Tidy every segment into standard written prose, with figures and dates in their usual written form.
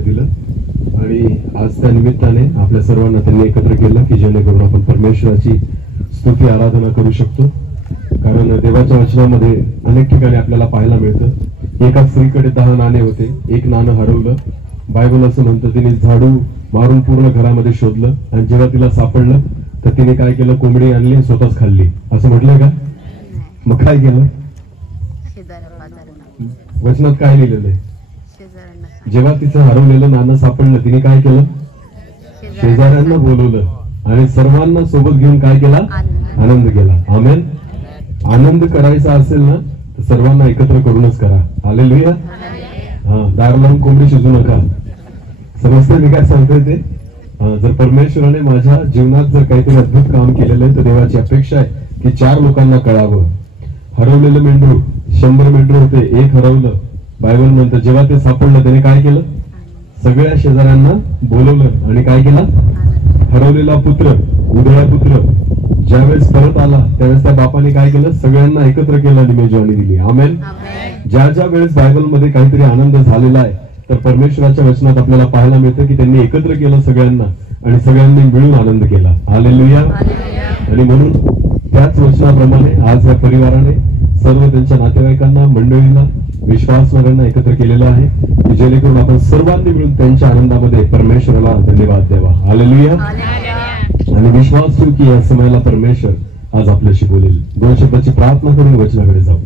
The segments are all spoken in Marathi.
स्वातंत्र्य दिलं आणि आज त्या निमित्ताने आपल्या सर्वांना त्यांनी एकत्र केलं की जेणेकरून आपण परमेश्वराची स्तुती आराधना करू शकतो. कारण देवाच्या वचनामध्ये अनेक ठिकाणी आपल्याला पाहायला मिळतं, एका स्त्रीकडे 10 नाणे होते, एक नाणं हरवलं. बायबल असं म्हणतं तिने झाडू मारून पूर्ण घरामध्ये शोधलं आणि जेव्हा तिला सापडलं तर तिने काय केलं, कोंबडी आणली आणि स्वतःच खाल्ली. असं म्हटलंय का? मग काय केलं? वचनात काय लिहिलेलं आहे? जेव्हा तिचं हरवलेलं नाणं सापडलं तिने काय केलं? शेजाऱ्यांना बोलवलं आणि सर्वांना सोबत घेऊन काय केला? आनंद केला. आमेन. आनंद करायचा असेल ना तर सर्वांना एकत्र करूनच करा. हालेलुया. दार लावून कोंबडी शिजू नका. समजते मी काय सांगतोय ते? जर परमेश्वराने माझ्या जीवनात जर काहीतरी अद्भुत काम केलेलं आहे तर देवाची अपेक्षा आहे की 4 लोकांना कळावं. हरवलेलं मेंढरू 100 मेंढरू होते, एक हरवलं. बायबल म्हणतं जेव्हा ते सापडलं त्याने काय केलं? सगळ्या शेजाऱ्यांना बोलवलं आणि काय केलं? हरवलेला पुत्र, उधळा पुत्र ज्यावेळेस परत आला त्यावेळेस त्या बापाने काय केलं? सगळ्यांना एकत्र केलं आणि मेजवानी दिली. आमेन. ज्या वेळेस बायबल मध्ये काहीतरी आनंद झालेला आहे तर परमेश्वराच्या वचनात आपल्याला पाहायला मिळतं की त्यांनी एकत्र केलं सगळ्यांना आणि सगळ्यांनी मिळून आनंद केला. हालेलुया. आणि म्हणून त्याच वचनाप्रमाणे आज या परिवाराने सर्व त्यांच्या नातेवाईकांना, मंडळीला, विश्वासणाऱ्यांना एकत्र केलेलं आहे की जेणेकरून आपण सर्वांनी मिळून त्यांच्या आनंदामध्ये परमेश्वराला धन्यवाद द्यावा. हालेलुया. आणि विश्वास ठेवू की या समयाला परमेश्वर आज आपल्याशी बोलेल. 2 शब्दाची प्रार्थना करून वचनाकडे जाऊ.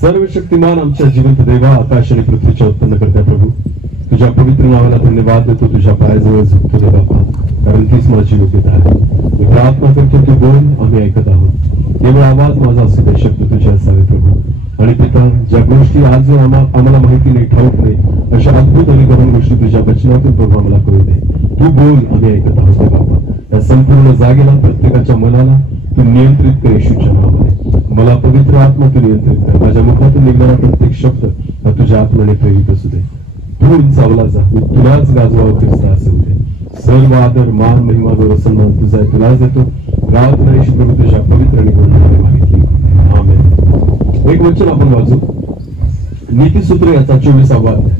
सर्व शक्तिमान आमच्या जिवंत देवा, आकाश आणि पृथ्वीच्या उत्पन्न करता प्रभू, तुझ्या पवित्र नावाला धन्यवाद देतो. तुझ्या पायाजवळ झुकतो दे बापा, कारण तीच माझी योग्यता आहे. मी प्रार्थना करतो की बोल, आम्ही ऐकत आहोत. केवळ आवाज माझा असू दे, शब्द तुझे असावे प्रभू. आणि पिता, ज्या गोष्टी आज आम्हाला माहिती नाही, ठाऊक नाही, अशा अद्भुत आणि गहन गोष्टी तुझ्या वचनातून प्रभू आम्हाला कळू दे. तू बोल, आम्ही ऐकत आहोत बापा. या संपूर्ण जागेला, प्रत्येकाच्या मनाला तू नियंत्रित कर येशूच्या नावाने. मला पवित्र आत्मा तू नियंत्रित कर. माझ्या मुखातून निघणारा प्रत्येक शब्द हा तुझ्या आत्म्याने प्रेरित असू दे. तू उंचावला जा, मी तुलाच गाजवावं ख्रिस्त असू दे. सर्व आदर, मान, महिमा, गौरव, सन्मान तुझा आहे, तुलाच देतो. प्रार्थना येशू प्रभू तुझ्या पवित्र आणि गुण नावाने मागितली. आमेन. एक वचन आपण वाचू. नीतिसूत्र याचा 24वा अध्याय.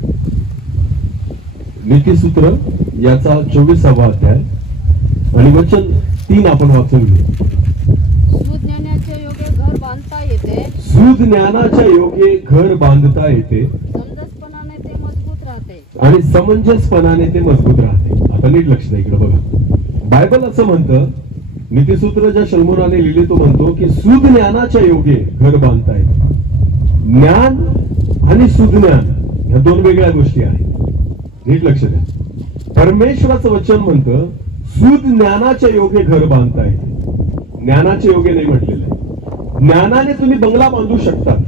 नीतिसूत्र याचा 24वा अध्याय आणि वचन 3 आपण वाचून घेऊ. सुज्ञानाच्या योगे घर बांधता येते. सुज्ञानाच्या योगे घर बांधता येते. समंजसपणाने ते मजबूत राहते. आणि समंजसपणाने ते मजबूत राहते. आता नीट लक्ष द्या इकडे बघा. बायबल असं म्हणतं, नीतिसूत्र ज्या शल्मोनाने लिहिले तो म्हणतो की सुज्ञानाच्या योगे घर बांधता येते. ज्ञान आणि सुज्ञान ह्या 2 वेगळ्या गोष्टी आहेत. नीट लक्ष द्या. परमेश्वराचं वचन म्हणतं सुज्ञानाच्या योगे घर बांधता येते. ज्ञानाच्या योगे नाही म्हटलेलं आहे. ज्ञानाने तुम्ही बंगला बांधू शकतात,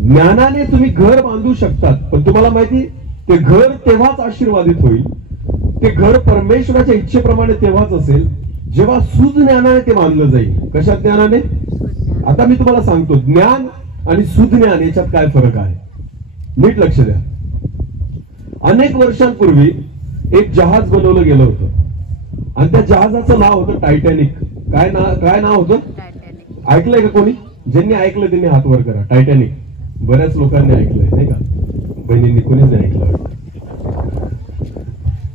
ज्ञानाने तुम्ही घर बांधू शकतात, पण तुम्हाला माहिती ते घर तेव्हाच आशीर्वादित होईल, ते घर परमेश्वराच्या इच्छेप्रमाणे तेव्हाच असेल जेव्हा सुज्ञानाने ते बांधलं जाईल. कशा ज्ञानाने? आता मी तुम्हाला सांगतो ज्ञान आणि सुज्ञान याच्यात काय फरक आहे. नीट लक्ष द्या. अनेक वर्षांपूर्वी एक जहाज बनवलं गेलं होतं आणि त्या जहाजाचं नाव होतं टायटॅनिक. काय नाव होतं? ऐकलंय का कोणी? ज्यांनी ऐकलं त्यांनी हात वर करा. टायटॅनिक. बऱ्याच लोकांनी ऐकलंय नाही का? बहिणींनी कोणीच नाही ऐकलं.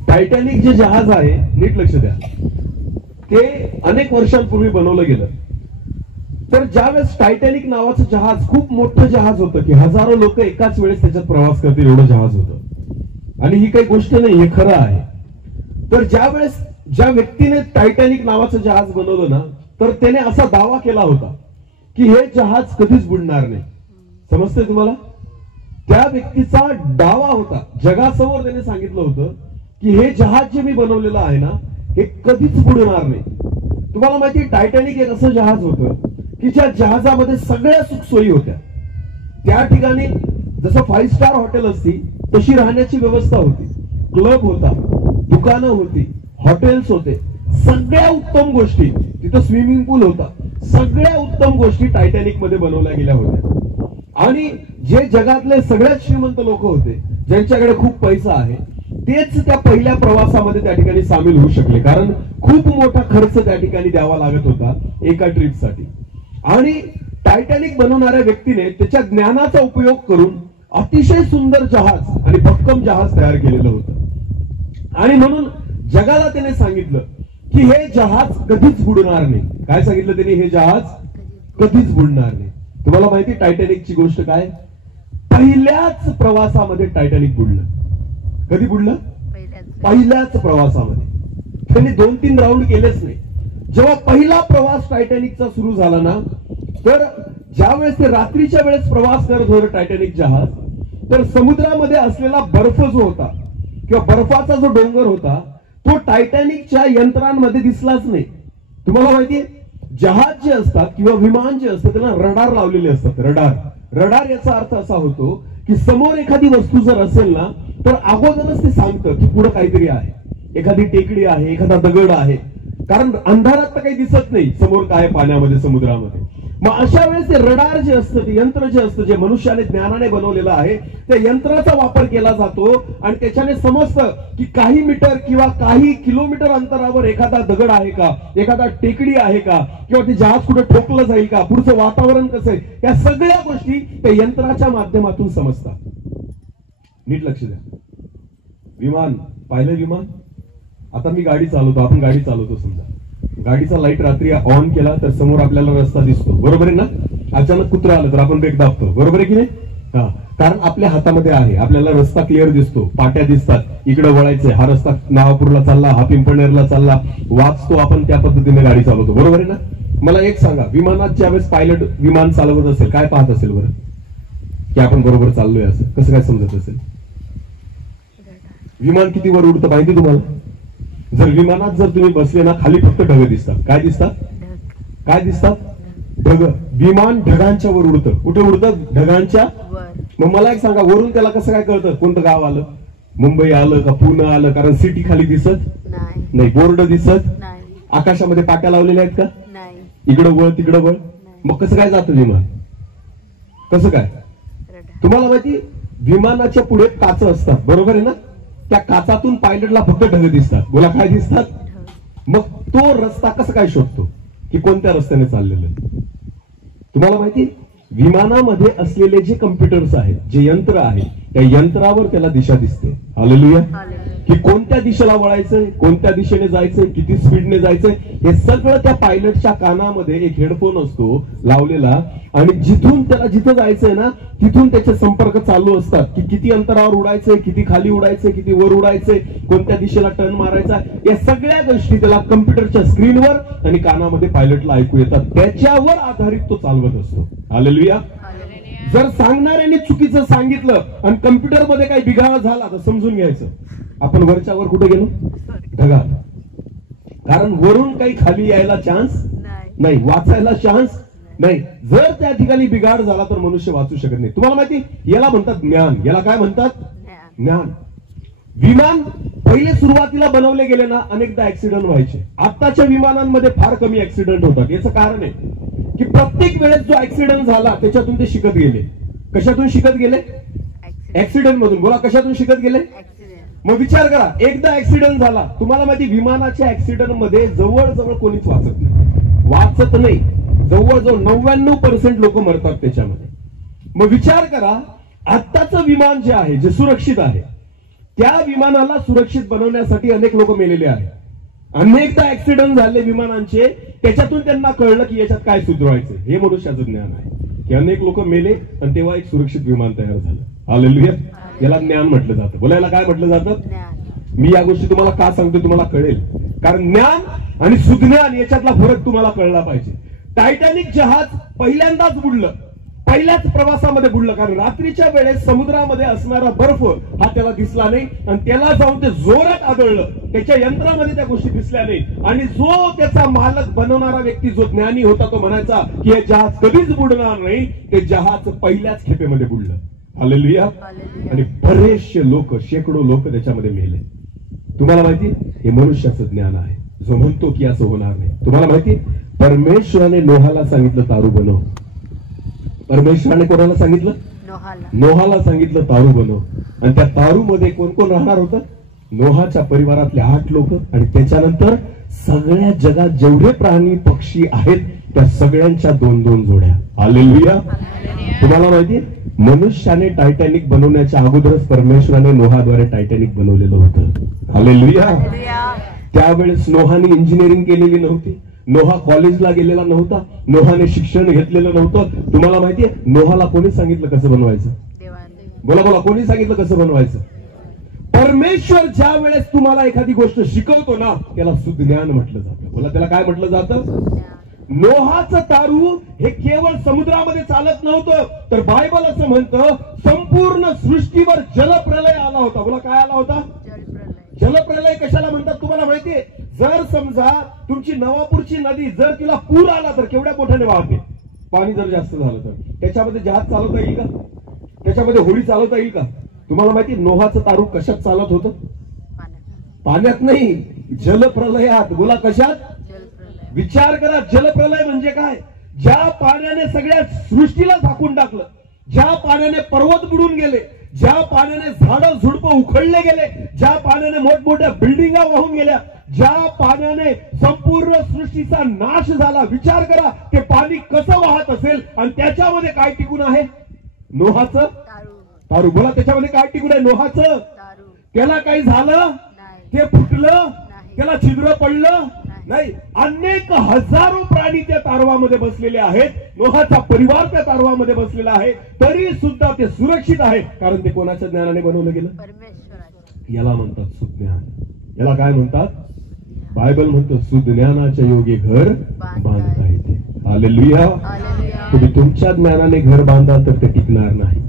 टायटॅनिक जे जहाज आहे, नीट लक्ष द्या, ते अनेक वर्षांपूर्वी बनवलं गेलं. तर ज्यावेळेस टायटॅनिक नावाचं जहाज खूप मोठं जहाज होतं की हजारो लोक एकाच वेळेस त्याच्यात प्रवास करतील एवढं जहाज होतं. आणि ही काही गोष्ट नाही, हे खरं आहे. तर ज्या व्यक्तीने टायटॅनिक नावाचं जहाज बनवलं ना, तर त्याने असा दावा केला होता की हे जहाज कधीच बुडणार नाही. समजतंय तुम्हाला? त्या व्यक्तीचा दावा होता, जगासमोर त्याने सांगितलं होतं की हे जहाज जे मी बनवलेलं आहे ना, हे कधीच बुडणार नाही. तुम्हाला माहिती, टायटॅनिक एक असं जहाज होतं की ज्या जहाजामध्ये सगळ्या सुखसोयी होत्या. त्या ठिकाणी जसं 5 स्टार हॉटेल असती तशी राहण्याची व्यवस्था होती, क्लब होता, दुकानं होती, हॉटेल्स होते, सगळ्या उत्तम गोष्टी तिथं, स्विमिंग पूल होता, सगळ्या उत्तम गोष्टी टायटॅनिक मध्ये बनवल्या गेल्या होत्या. आणि जे जगातले सगळ्यात श्रीमंत लोक होते, ज्यांच्याकडे खूप पैसा आहे, तेच त्या पहिल्या प्रवासामध्ये त्या ठिकाणी सामील होऊ शकले, कारण खूप मोठा खर्च त्या ठिकाणी द्यावा लागत होता एका ट्रिपसाठी. आणि टायटॅनिक बनवणाऱ्या व्यक्तीने त्याच्या ज्ञानाचा उपयोग करून अतिशय सुंदर जहाज आणि भक्कम जहाज तयार केलेलं होतं. आणि म्हणून जगाला त्याने सांगितलं की हे जहाज कधीच बुडणार नाही. काय सांगितलं त्याने? हे जहाज कधीच बुडणार नाही. तुम्हाला माहिती टायटॅनिकची गोष्ट काय? पहिल्याच प्रवासामध्ये टायटॅनिक बुडलं. कधी बुडलं? पहिल्याच प्रवासामध्ये. त्यांनी 2-3 राऊंड केलेच नाही. जेव्हा पहिला प्रवास टायटॅनिकचा सुरू झाला ना, तर ज्यावेळेस ते रात्रीच्या वेळेस प्रवास करत होतं टायटॅनिक जहाज, तर समुद्रामध्ये असलेला बर्फ जो होता किंवा बर्फाचा जो डोंगर होता तो टायटॅनिकच्या यंत्रांमध्ये दिसलाच नाही. तुम्हाला माहितीये जहाज जे असतात किंवा विमान जे असतं त्याला रडार लावलेले असतात. रडार याचा अर्थ असा होतो की समोर एखादी वस्तू जर असेल ना तर अगोदरच ते सांगतं की पुढे काहीतरी आहे, एखादी टेकडी आहे, एखादा दगड आहे. कारण अंधारात तर काही दिसत नाही समोर काय पाण्यामध्ये, समुद्रामध्ये. मग अशा वेळेस ते रडार जे असतं, ते यंत्र जे असतं, जे मनुष्याने ज्ञानाने बनवलेलं आहे, त्या यंत्राचा वापर केला जातो आणि त्याच्याने समजतं की काही मीटर किंवा काही किलोमीटर अंतरावर एखादा दगड आहे का, एखादा टेकडी आहे का, किंवा ते जहाज कुठे ठोकलं जाईल का, पुढचं वातावरण कसं आहे, या सगळ्या गोष्टी त्या यंत्राच्या माध्यमातून समजतात. नीट लक्ष द्या. विमान पाहिलं? विमान आता मी गाडी चालवतो, आपण गाडी चालवतो, समजा गाडीचा लाईट रात्री ऑन केला तर समोर आपल्याला रस्ता दिसतो, बरोबर आहे ना? अचानक कुत्रा आलं तर आपण ब्रेक दाबतो, बरोबर आहे की नाही? हा, कारण आपल्या हातामध्ये आहे, आपल्याला रस्ता क्लिअर दिसतो, पाट्या दिसतात, इकडे वळायचंय, हा रस्ता नावापूरला चालला, हा पिंपळनेरला चालला, वाचतो आपण, त्या पद्धतीने गाडी चालवतो, बरोबर आहे ना? मला एक सांगा, विमानात ज्यावेळेस पायलट विमान चालवत असेल काय पाहत असेल बरं? की आपण बरोबर चाललोय असं कसं काय समजत असेल? विमान किती वर उडतं माहिती तुम्हाला? जर विमानात जर तुम्ही बसले ना, खाली फक्त ढग दिसतात. काय दिसतात? काय दिसतात? ढग. विमान ढगांच्या वर उडतं. कुठे उडतं? ढगांच्या वर. मग मला एक सांगा, वरून त्याला कसं काय कळतं कोणतं गाव आलं, मुंबई आलं का पुणे आलं? कारण सिटी खाली दिसत नाही, बोर्ड दिसत नाही, आकाशामध्ये पाट्या लावलेल्या आहेत का? इकडं वळ तिकडं वळ. मग कसं काय जातं विमान? कसं काय? तुम्हाला माहिती विमानाच्या पुढे काच असतात, बरोबर आहे ना? त्या काचातून पायलटला फक्त ढग दिसतात. बोला काय दिसतात? मग तो रस्ता कसा काय शोधतो की कोणत्या रस्त्याने चाललेलं? तुम्हाला माहिती विमानामध्ये असलेले जे कम्प्युटर्स आहेत, जे यंत्र आहे, त्या यंत्रावर त्याला दिशा दिसते. हालेलुया. की कोणत्या दिशेला वळायचंय, कोणत्या दिशेने जायचंय, किती स्पीडने जायचंय, हे सगळं त्या पायलटच्या कानामध्ये एक हेडफोन असतो लावलेला, आणि जिथून त्याला जिथं जायचंय ना तिथून त्याचे संपर्क चालू असतात की किती अंतरावर उडायचंय, किती खाली उडायचंय, किती वर उडायचंय, कोणत्या दिशेला टर्न मारायचा, या सगळ्या गोष्टी त्याला कम्प्युटरच्या स्क्रीनवर आणि कानामध्ये पायलटला ऐकू येतात. त्याच्यावर आधारित तो चालवत असतो. हालेलुया. जर सांगणाऱ्याने चुकीचं सांगितलं आणि कम्प्युटरमध्ये काही बिघाड झाला तर समजून घ्यायचं आपण वरच्यावर कुठे गेलो? ढगात. कारण वरून काही खाली यायला चान्स नाही, वाचायला चान्स नाही. जर त्या ठिकाणी बिघाड झाला तर मनुष्य वाचू शकत नाही. तुम्हाला माहिती याला म्हणतात ज्ञान. याला काय म्हणतात? ज्ञान. विमान पहिले सुरुवातीला बनवले गेले ना अनेकदा ऍक्सिडेंट व्हायचे. आताच्या विमानांमध्ये फार कमी ऍक्सिडेंट होतात. याचं कारण आहे की प्रत्येक वेळेस जो ऍक्सिडेंट झाला त्याच्यातून ते शिकत गेले. कशातून शिकत गेले? ऍक्सिडेंट मधून. बोला कशातून शिकत गेले? मग विचार करा, एकदा ऍक्सिडेंट झाला, तुम्हाला माहिती विमानाच्या ऍक्सिडेंट मध्ये जवळजवळ कोणीच वाचत नाही. जवळजवळ 99% लोक मरतात त्याच्यामध्ये. मग विचार करा, आत्ताचं विमान जे आहे, जे सुरक्षित आहे, त्या विमानाला सुरक्षित बनवण्यासाठी अनेक लोक मेलेले आहेत. अनेकदा ऍक्सिडेंट झाले विमानांचे, त्याच्यातून त्यांना कळलं की याच्यात काय सुधारायचं. हे मनुष्याचं ज्ञान आहे की अनेक लोक मेले आणि तेव्हा एक सुरक्षित विमान तयार झालं. हालेलुया. याला ज्ञान म्हटलं जातं. बोलायला काय म्हटलं जातं? मी या गोष्टी तुम्हाला का सांगतो तुम्हाला कळेल, कारण ज्ञान आणि सुज्ञान याच्यातला फरक तुम्हाला कळला पाहिजे. टायटॅनिक जहाज पहिल्यांदाच बुडलं, पहिल्याच प्रवासामध्ये बुडलं, कारण रात्रीच्या वेळेस समुद्रामध्ये असणारा बर्फ हा त्याला दिसला नाही आणि त्याला जाऊन ते जोरात आदळलं. त्याच्या यंत्रामध्ये त्या गोष्टी दिसल्या नाही आणि जो त्याचा मालक बनवणारा व्यक्ती जो ज्ञानी होता तो म्हणायचा की हे जहाज कधीच बुडणार नाही. ते जहाज पहिल्याच खेपेमध्ये बुडलं. हालेलुया. आणि बरेचसे लोक, शेकडो लोक त्याच्यामध्ये मेले. तुम्हाला माहिती हे मनुष्याचं ज्ञान आहे जो म्हणतो की असं होणार नाही. तुम्हाला माहिती परमेश्वराने नोहाला सांगितलं तारू बनव. परमेश्वराने कोणाला सांगितलं? नोहाला सांगितलं तारू बनव. आणि त्या तारू मध्ये कोण कोण राहणार होतं? नोहाच्या परिवारातले 8 लोक आणि त्याच्यानंतर सगळ्या जगात जेवढे प्राणी पक्षी आहेत त्या सगळ्यांच्या 2-2 जोड्या. हालेलुया. तुम्हाला माहिती मनुष्याने टायटॅनिक बनवण्याच्या अगोदरच परमेश्वराने नोहाद्वारे टायटॅनिक बनवलेलं होतं. हालेलुया. हालेलुया. त्यावेळेस नोहाने इंजिनिअरिंग केलेली नव्हती, नोहा कॉलेजला गेलेला नव्हता, नोहाने शिक्षण घेतलेलं नव्हतं. तुम्हाला माहितीये नोहाला कोणी सांगितलं कसं बनवायचं? देवाने. बोला बोला, कोणी सांगितलं कसं बनवायचं? परमेश्वर ज्या वेळेस तुम्हाला एखादी गोष्ट शिकवतो ना त्याला सुज्ञान म्हटलं जातं. बोला, त्याला काय म्हटलं जातं? नोहाचं तारू हे केवळ समुद्रामध्ये चालत नव्हतं, तर बायबल असं म्हणतं संपूर्ण सृष्टीवर जलप्रलय आला होता. बोला, काय आला होता? जलप्रलय. जलप्रलय कशाला म्हणतात तुम्हाला माहितीये? जर समजा तुमची नवापूरची नदी जर तिला पूर आला तर केवढ्या मोठ्याने वाहते. पाणी जर जास्त झालं तर त्याच्यामध्ये जहाज चालवता येईल का? त्याच्यामध्ये होडी चालवता येईल का? तुम्हाला माहिती नोहाचं तारू कशात चालत होतं? पाण्यात नाही, जलप्रलयात. बोला, कशात? जलप्रलय. विचार करा, जलप्रलय म्हणजे काय? ज्या पाण्याने सगळ्या सृष्टीला झाकून टाकलं, ज्या पाण्याने पर्वत बुडून गेले, ज्या पाण्याने झाडं झुडपं उखडले गेले, ज्या पाण्याने मोठमोठ्या बिल्डिंगा वाहून गेल्या, ज्या पाण्याने संपूर्ण सृष्टीचा नाश झाला. विचार करा ते पाणी कसं वाहत असेल आणि त्याच्यामध्ये काय टिकून आहे? नोहाचं तारू. तारू. बोला, त्याच्यामध्ये काय टिकून आहे? नोहाचं तारू. त्याला काही झालं? नाही. ते फुटलं? नाही. त्याला छिद्र पडलं? नाही. अनेक हजारो प्राणी त्या तारवामध्ये बसलेले आहेत, नोहाचा परिवार त्या तारवामध्ये बसलेला आहे, तरी सुद्धा ते सुरक्षित आहे. कारण ते कोणाच्या ज्ञानाने बनवलं गेलं? परमेश्वराचे. याला म्हणतात सुज्ञान. याला काय म्हणतात? बायबल म्हणतो सुज्ञानाच्या योगे घर बांधता येते. हालेलुया. हालेलुया. तुम्ही तुमच्या ज्ञानाने घर बांधा तर ते टिकणार नाही.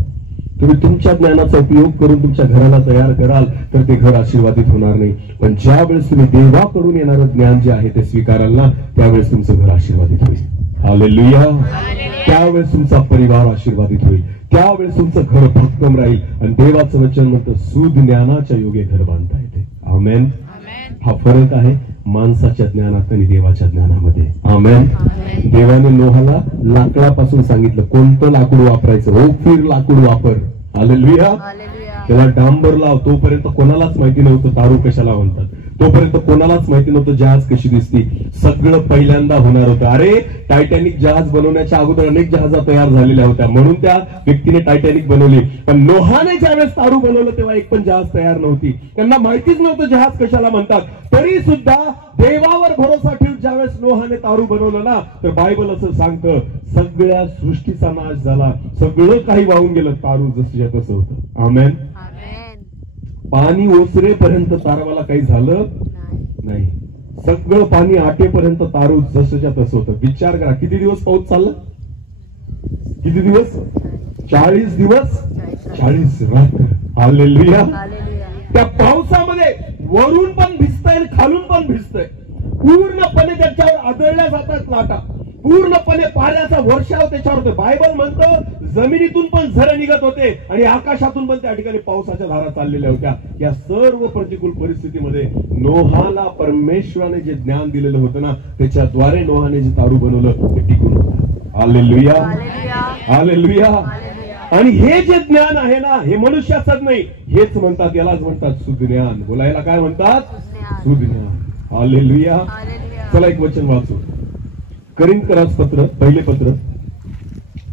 तुम्ही तुमच्या ज्ञानाचा उपयोग करून तुमच्या घराला तयार कराल तर ते घर आशीर्वादित होणार नाही. पण ज्या वेळेस तुम्ही देवाकडून येणारं ज्ञान जे आहे ते स्वीकाराल ना त्यावेळेस तुमचं घर आशीर्वादित होईल. हालेलुया. त्यावेळेस तुमचा परिवार आशीर्वादित होईल, त्यावेळेस तुमचं घर भक्कम राहील. आणि देवाचं वचन म्हणतं सुज्ञानाच्या योगे घर बांधता येते. आमेन. हा फरक आहे माणसाच्या ज्ञानात आणि देवाच्या ज्ञानामध्ये. आमेन. देवाने नोहाला लाकडापासून सांगितलं कोणतं लाकूड वापरायचं. ओफीर लाकूड वापर. हालेलुया. हालेलुया. त्याला डांबर लाव. तोपर्यंत कोणालाच माहिती नव्हतं तारू कशाला म्हणतात, तोपर्यंत कोणालाच माहिती नव्हतं जहाज कशी दिसती. सगळं पहिल्यांदा होणार होतं. अरे टायटॅनिक जहाज बनवण्याच्या अगोदर अनेक जहाजा तयार झालेल्या होत्या, म्हणून त्या व्यक्तीने टायटॅनिक बनवली. पण नोहाने ज्यावेळेस तारू बनवलं तेव्हा एक पण जहाज तयार नव्हती. त्यांना माहितीच नव्हतं जहाज कशाला म्हणतात. तरी सुद्धा देवावर भरोसा ठेवून ज्यावेळेस नोहाने तारू बनवलं ना तर बायबल असं सांगतं सगळ्या सृष्टीचा नाश झाला, सगळं काही वाहून गेलं, तारू जसं तसं होतं. आमेन. आमेन. पाणी ओसरेपर्यंत तारवाला काही झालं नाही. सगळं पाणी आटेपर्यंत तारू जसंच्या तसं होतं. विचार करा किती दिवस पाऊस चालला? किती दिवस? 40 दिवस 40 रात्र. हालेलुया. हालेलुया. त्या पावसामध्ये वरून पण भिजतंय आणि खालून पण भिजतंय. पूर्णपणे त्याच्यावर आदळल्या जातात लाटा, पूर्णपणे पाण्याचा वर्षाव त्याच्यावर होतो. बायबल म्हणतं जमिनीतून पण झरे निघत होते आणि आकाशातून पण त्या ठिकाणी पावसाच्या धारा चाललेल्या होत्या. या सर्व प्रतिकूल परिस्थितीमध्ये नोहाला परमेश्वराने जे ज्ञान दिलेलं होतं ना त्याच्याद्वारे नोहाने जे तारू बनवलं ते टिकून होतं. हालेलुया. हालेलुया. हालेलुया. हालेलुया. आणि हे जे ज्ञान आहे ना हे मनुष्याचंच नाही, हेच म्हणतात, यालाच म्हणतात सुज्ञान. बोला, याला काय म्हणतात? सुज्ञान. हालेलुया. हालेलुया. चला एक वचन वाचू. करिंथकरास पत्र पहिले पत्र,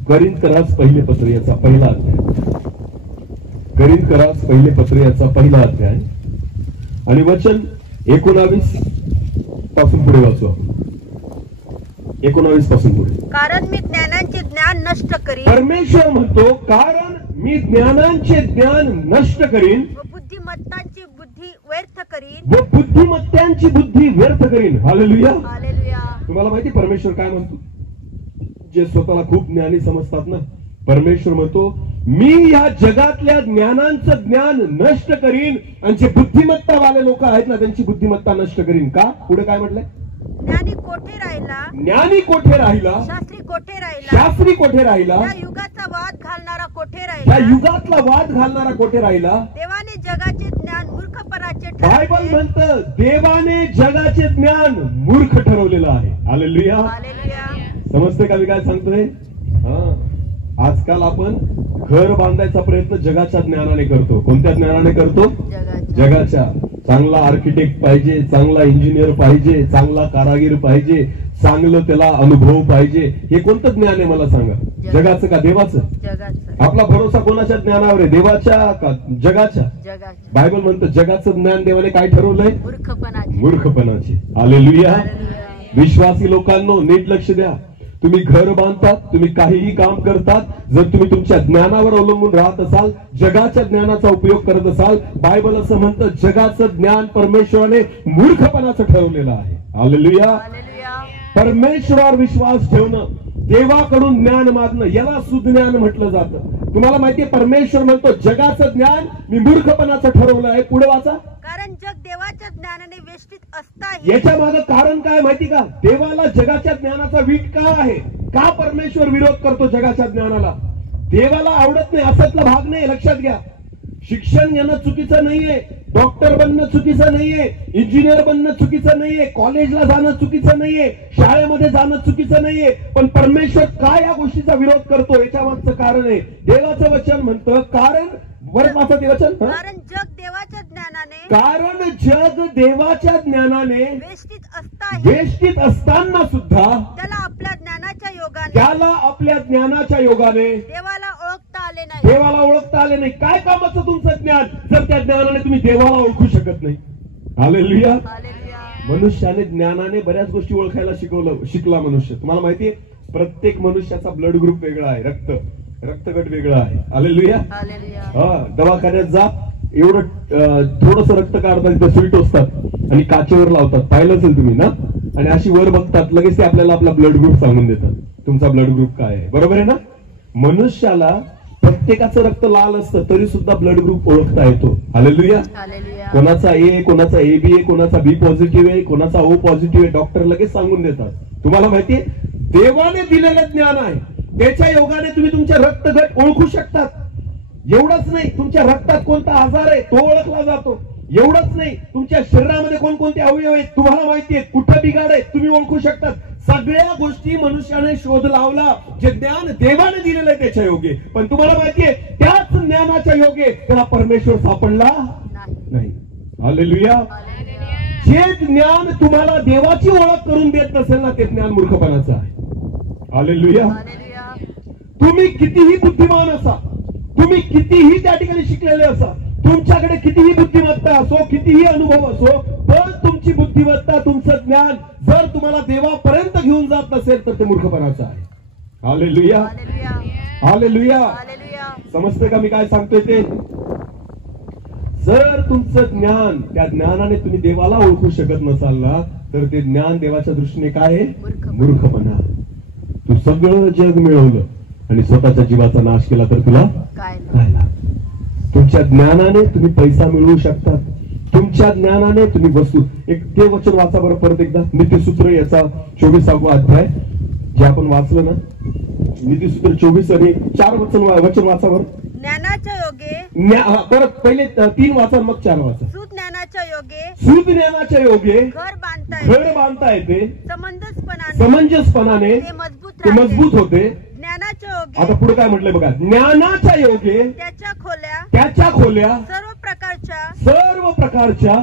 करिंथकरास पहिले पत्र याचा पहिला अध्याय, करिंथकरास पहिले पत्र याचा पहिला अध्याय आणि वचन 19 पासून पुढे वाचू. 19 पासून पुढे. कारण मी ज्ञानांचे ज्ञान नष्ट करीन. परमेश्वर म्हणतो कारण मी ज्ञानांचे ज्ञान नष्ट करीन व बुद्धिमत्तांची बुद्धी व्यर्थ करीन. व बुद्धिमत्तांची बुद्धी व्यर्थ करीन. हालेलुया. हालेलुया. तुम्हाला माहिती परमेश्वर काय म्हणतो? जे स्वतःला खूप ज्ञानी समजतात ना, परमेश्वर म्हणतो मी या जगातल्या ज्ञानांचं ज्ञान नष्ट करीन आणि जे बुद्धिमत्तावाले लोक आहेत ना त्यांची बुद्धिमत्ता नष्ट करीन. का? पुढे काय म्हटलंय? ज्ञानी कोठे राहिला, ज्ञानी कोठे राहिला, शास्त्री कोठे राहिला, शास्त्री कोठे राहिला, या युगाचा वाद घालणारा कोठे या राहिला, युगातला वाद घालणारा कोठे राहिला. देवाने जगाचे ज्ञान मूर्खपणाचे बायबल ठरवले. म्हणतं देवाने जगाचे ज्ञान मूर्ख ठरवलेलं आहे. हालेलुया. हालेलुया. समजते का मी काय सांगतोय? आजकाल आपण घर बांधायचा प्रयत्न जगाच्या ज्ञानाने करतो. कोणत्या ज्ञानाने करतो? जगाच्या. चांगला आर्किटेक्ट पाहिजे, चांगला इंजिनियर पाहिजे, चांगला कारागीर पाहिजे, चांगलं त्याला अनुभव पाहिजे. हे कोणतं ज्ञान आहे मला सांगा? जगाचं का देवाचं? जगाचं. आपला भरोसा कोणाच्या ज्ञानावर आहे, देवाच्या का जगाच्या? जगाचे बायबल म्हणतं जगाचं ज्ञान देवाने काय ठरवलंय? मूर्खपणाचे. मूर्खपणाचे. हालेलुया. हालेलुया. विश्वासी लोकांनो नीट लक्ष द्या. तुम्ही घर बांधतात, तुम्ही काहीही काम करतात, जर तुम्ही तुमच्या ज्ञानावर अवलंबून राहत असाल, जगाच्या ज्ञानाचा उपयोग करत असाल, बायबल असं म्हणतं जगाचं ज्ञान परमेश्वराने मूर्खपणाचं ठरवलेलं आहे. हालेलुया. हालेलुया. परमेश्वरावर विश्वास ठेवणं, देवाकडून ज्ञान मागणं, याला सुज्ञान म्हटलं जातं. तुम्हाला माहितीये परमेश्वर म्हणतो जगाचं ज्ञान मी मूर्खपणाचं ठरवलं आहे. पुढे वाचा. कारण जग देवाच्या ज्ञानाने वेष्टीत असताही याच्या मागं कारण काय माहिती का? देवाला जगाच्या ज्ञानाचा वीट का आहे? का परमेश्वर विरोध करतो जगाच्या ज्ञानाला? देवाला आवडत नाही असतला भाग नाही. लक्षात घ्या. शिक्षण घेणं चुकीचं नाहीये, डॉक्टर बनणं चुकीचं नाहीये, इंजिनियर बनणं चुकीचं नाहीये, कॉलेजला जाणं चुकीचं नाहीये, शाळेमध्ये जाणं चुकीचं नाहीये. पण परमेश्वर काय या गोष्टीचा विरोध करतो? याच्या मागचं कारण आहे. देवाचं वचन म्हणतं कारण परत वाचा ते वचन. कारण जग देवाच्या ज्ञानाने कारण जग देवाच्या ज्ञानाने वेष्टीत असताना सुद्धा त्याला आपल्या ज्ञानाच्या योगाने त्याला आपल्या ज्ञानाच्या योगाने देवाला ओळखता आले नाही. देवाला ओळखता आले नाही. काय कामाचं तुमचं ज्ञान जर त्या ज्ञानाने तुम्ही देवाला ओळखू शकत नाही? हालेलुया. हालेलुया. मनुष्याने ज्ञानाने बऱ्याच गोष्टी ओळखायला शिकला मनुष्य. तुम्हाला माहितीये प्रत्येक मनुष्याचा ब्लड ग्रुप वेगळा आहे, रक्तगट वेगळा आहे. हालेलुया. हालेलुया. दवाखान्यात जा, एवढं थोडस रक्त काढतात, तिथे सुई टोचतात आणि काचेवर लावतात. पाहिलं असेल तुम्ही ना? आणि अशी वर बघतात, लगेच ते आपल्याला आपला ब्लड ग्रुप सांगून देतात. तुमचा ब्लड ग्रुप काय आहे? बरोबर आहे ना? मनुष्याला प्रत्येकाचं रक्त लाल असतं तरी सुद्धा ब्लड ग्रुप ओळखता येतो. हालेलुया. हालेलुया. कोणाचा ए, कोणाचा AB आहे, कोणाचा B पॉझिटिव्ह आहे, कोणाचा O पॉझिटिव्ह आहे, डॉक्टर लगेच सांगून देतात. तुम्हाला माहितीये देवाने दिलेलं ज्ञान आहे, त्याच्या योगाने तुम्ही तुमचे रक्तगट ओळखू शकतात. एवढंच नाही, तुमच्या रक्तात कोणता आजार आहे तो ओळखला जातो. एवढंच नाही, तुमच्या शरीरामध्ये कोणकोणते अवयव आहेत तुम्हाला माहितीये, कुठं बिघाड आहे तुम्ही ओळखू शकतात. सगळ्या गोष्टी मनुष्याने शोध लावला. जे ज्ञान देवाने दिलेलं आहे त्याच्या योगे. पण तुम्हाला माहितीये त्याच ज्ञानाच्या योगे त्याला परमेश्वर सापडला नाही. हालेलुया. जे ज्ञान तुम्हाला देवाची ओळख करून देत नसेल ना, ते ज्ञान मूर्खपणाचं आहे. हालेलुया. हालेलुया. तुम्ही कितीही बुद्धिमान असा, तुम्ही कितीही त्या ठिकाणी शिकलेले असा, तुमच्याकडे कितीही बुद्धिमत्ता असो, कितीही अनुभव असो, पण तुमची बुद्धिमत्ता, तुमचं ज्ञान जर तुम्हाला देवापर्यंत घेऊन जात नसेल तर ते मूर्खपणाचं आहे. हालेलुया. हालेलुया. हालेलुया. हालेलुया. समजते का मी काय सांगतोय ते? जर तुमचं ज्ञान, त्या ज्ञानाने तुम्ही देवाला ओळखू शकत नसाल ना, तर ते ज्ञान देवाच्या दृष्टीने काय आहे? मूर्खपणा. तू सगळं जग मिळवलं आणि स्वतःच्या जीवाचा नाश केला तर तुला काय काय लाभ? तुमच्या ज्ञानाने तुम्ही पैसा मिळवू शकता, तुमच्या ज्ञानाने तुम्ही वस्तू. एक ते वचन वाचा बरं परत एकदा. नीतिसूत्र याचा 24वा अध्याय जे आपण वाचलं ना, नीतिसूत्र 24 आणि 4 वचन वाचा बरं. ज्ञानाच्या योगे परत पहिले 3 वाचा मग 4 वाचा. सुज्ञानाच्या योगे सुज्ञानाच्या योगे घर बांधता येते, समंजसपणाने ते मजबूत होते. ज्ञानाच्या योगे आता पुढे काय म्हटलंय बघा. ज्ञानाच्या योगे त्याच्या खोल्या सर्व प्रकारच्या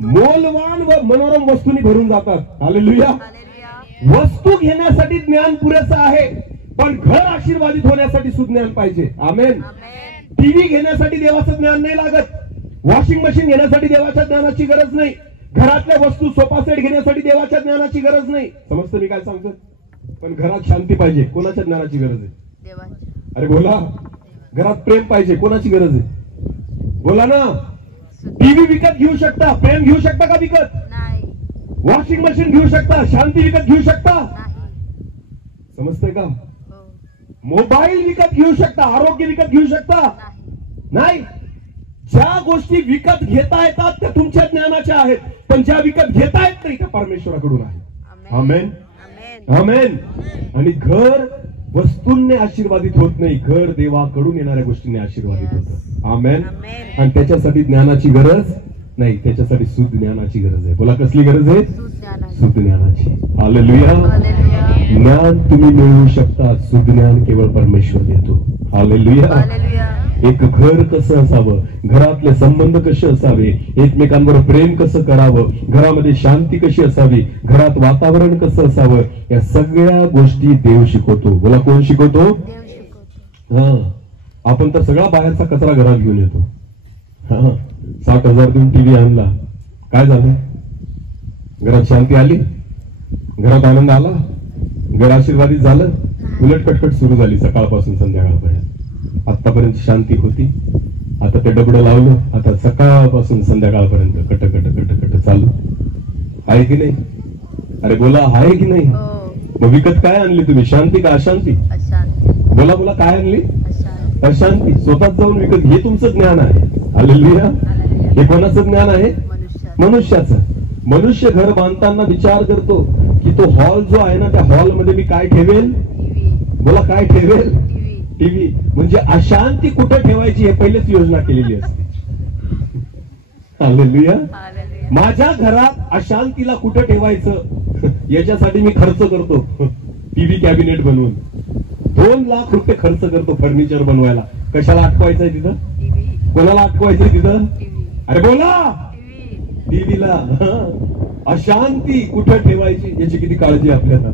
मोलवान व मनोरम वस्तूंनी भरून जातात. हालेलुया. हालेलुया. वस्तू घेण्यासाठी ज्ञान पुरेसं आहे, पण घर आशीर्वादित होण्यासाठी सुज्ञान पाहिजे. आमेन. आमेन. टीव्ही घेण्यासाठी देवाचं ज्ञान नाही लागत, वॉशिंग मशीन घेण्यासाठी देवाच्या ज्ञानाची गरज नाही, घरातल्या वस्तू सोफा सेट घेण्यासाठी देवाच्या ज्ञानाची गरज नाही. समजतं मी काय सांगतो? पण घरात शांती पाहिजे, कोणाच्या ज्ञानाची गरज आहे? देवाची. अरे बोला. घरात प्रेम पाहिजे, कोणाची गरज आहे? बोला ना. टीव्ही विकत घेऊ शकता, प्रेम घेऊ शकता का विकत? नाही. वॉशिंग मशीन घेऊ शकता, शांती विकत घेऊ शकता? नाही. समजतंय का? हो. मोबाईल विकत घेऊ शकता, आरोग्य विकत घेऊ शकता? नाही. नाही. ज्या गोष्टी विकत घेता येतात त्या तुमच्या ज्ञानाच्या आहेत, पण ज्या विकत घेता येत नाही त्या परमेश्वराकडून आहेत. आमेन. आमेन. आणि घर वस्तूंनी आशीर्वादित होत नाही, घर देवाकडून येणाऱ्या गोष्टींनी आशीर्वादित होतं. आमेन. आणि त्याच्यासाठी ज्ञानाची गरज नाही, त्याच्यासाठी सुज्ञानाची गरज आहे. बोला कसली गरज आहे? सुज्ञानाची. हालेलुया. हालेलुया. ज्ञान तुम्ही मिळवू शकता, सुज्ञान केवळ परमेश्वर देतो. हालेलुया. हालेलुया. एक घर कसं असावं, घरातले संबंध कसे असावे, एकमेकांवर प्रेम कसं करावं, घरामध्ये शांती कशी असावी, घरात वातावरण कसं असावं, या सगळ्या गोष्टी देव शिकवतो. बोला कोण शिकवतो? देव शिकवतो. हा, आपण तर सगळा बाहेरचा कचरा घरात घेऊन येतो. हा, 60,000 देऊन टीव्ही आणला, काय झालं? घरात शांती आली? घरात आनंद आला? घर आशीर्वादित झालं? उलट कटकट सुरू झाली सकाळपासून संध्याकाळपर्यंत. आतापर्यंत शांती होती, आता ते डबडं लावलं, आता सकाळपासून संध्याकाळपर्यंत कट कट कट कट चालू आहे की नाही? अरे बोला, आहे की नाही? हो. मग विकत काय आणली तुम्ही? शांती का अशांती? अशांती. बोला बोला, काय आणली? अशांती. अशांती. स्वतःच जाऊन विकत, हे तुमचं ज्ञान आहे. हालेलुया. हे कोणाचं ज्ञान आहे? मनुष्याचं. मनुष्य घर बांधताना विचार करतो की तो हॉल जो आहे ना, त्या हॉल मध्ये मी काय ठेवेल? बोला, काय ठेवेल? टीव्ही. म्हणजे अशांती कुठे ठेवायची हे पहिलेच योजना केलेली असते. हालेलुया. माझ्या घरात अशांतीला कुठे ठेवायचं याच्यासाठी मी खर्च करतो. टीव्ही कॅबिनेट बनवून 2 लाख रुपये खर्च करतो फर्निचर बनवायला. कशाला अटकवायचंय तिथं? कोणाला अटकवायचंय तिथं? अरे बोला, टीव्हीला. अशांती कुठे ठेवायची याची किती काळजी आपल्याला.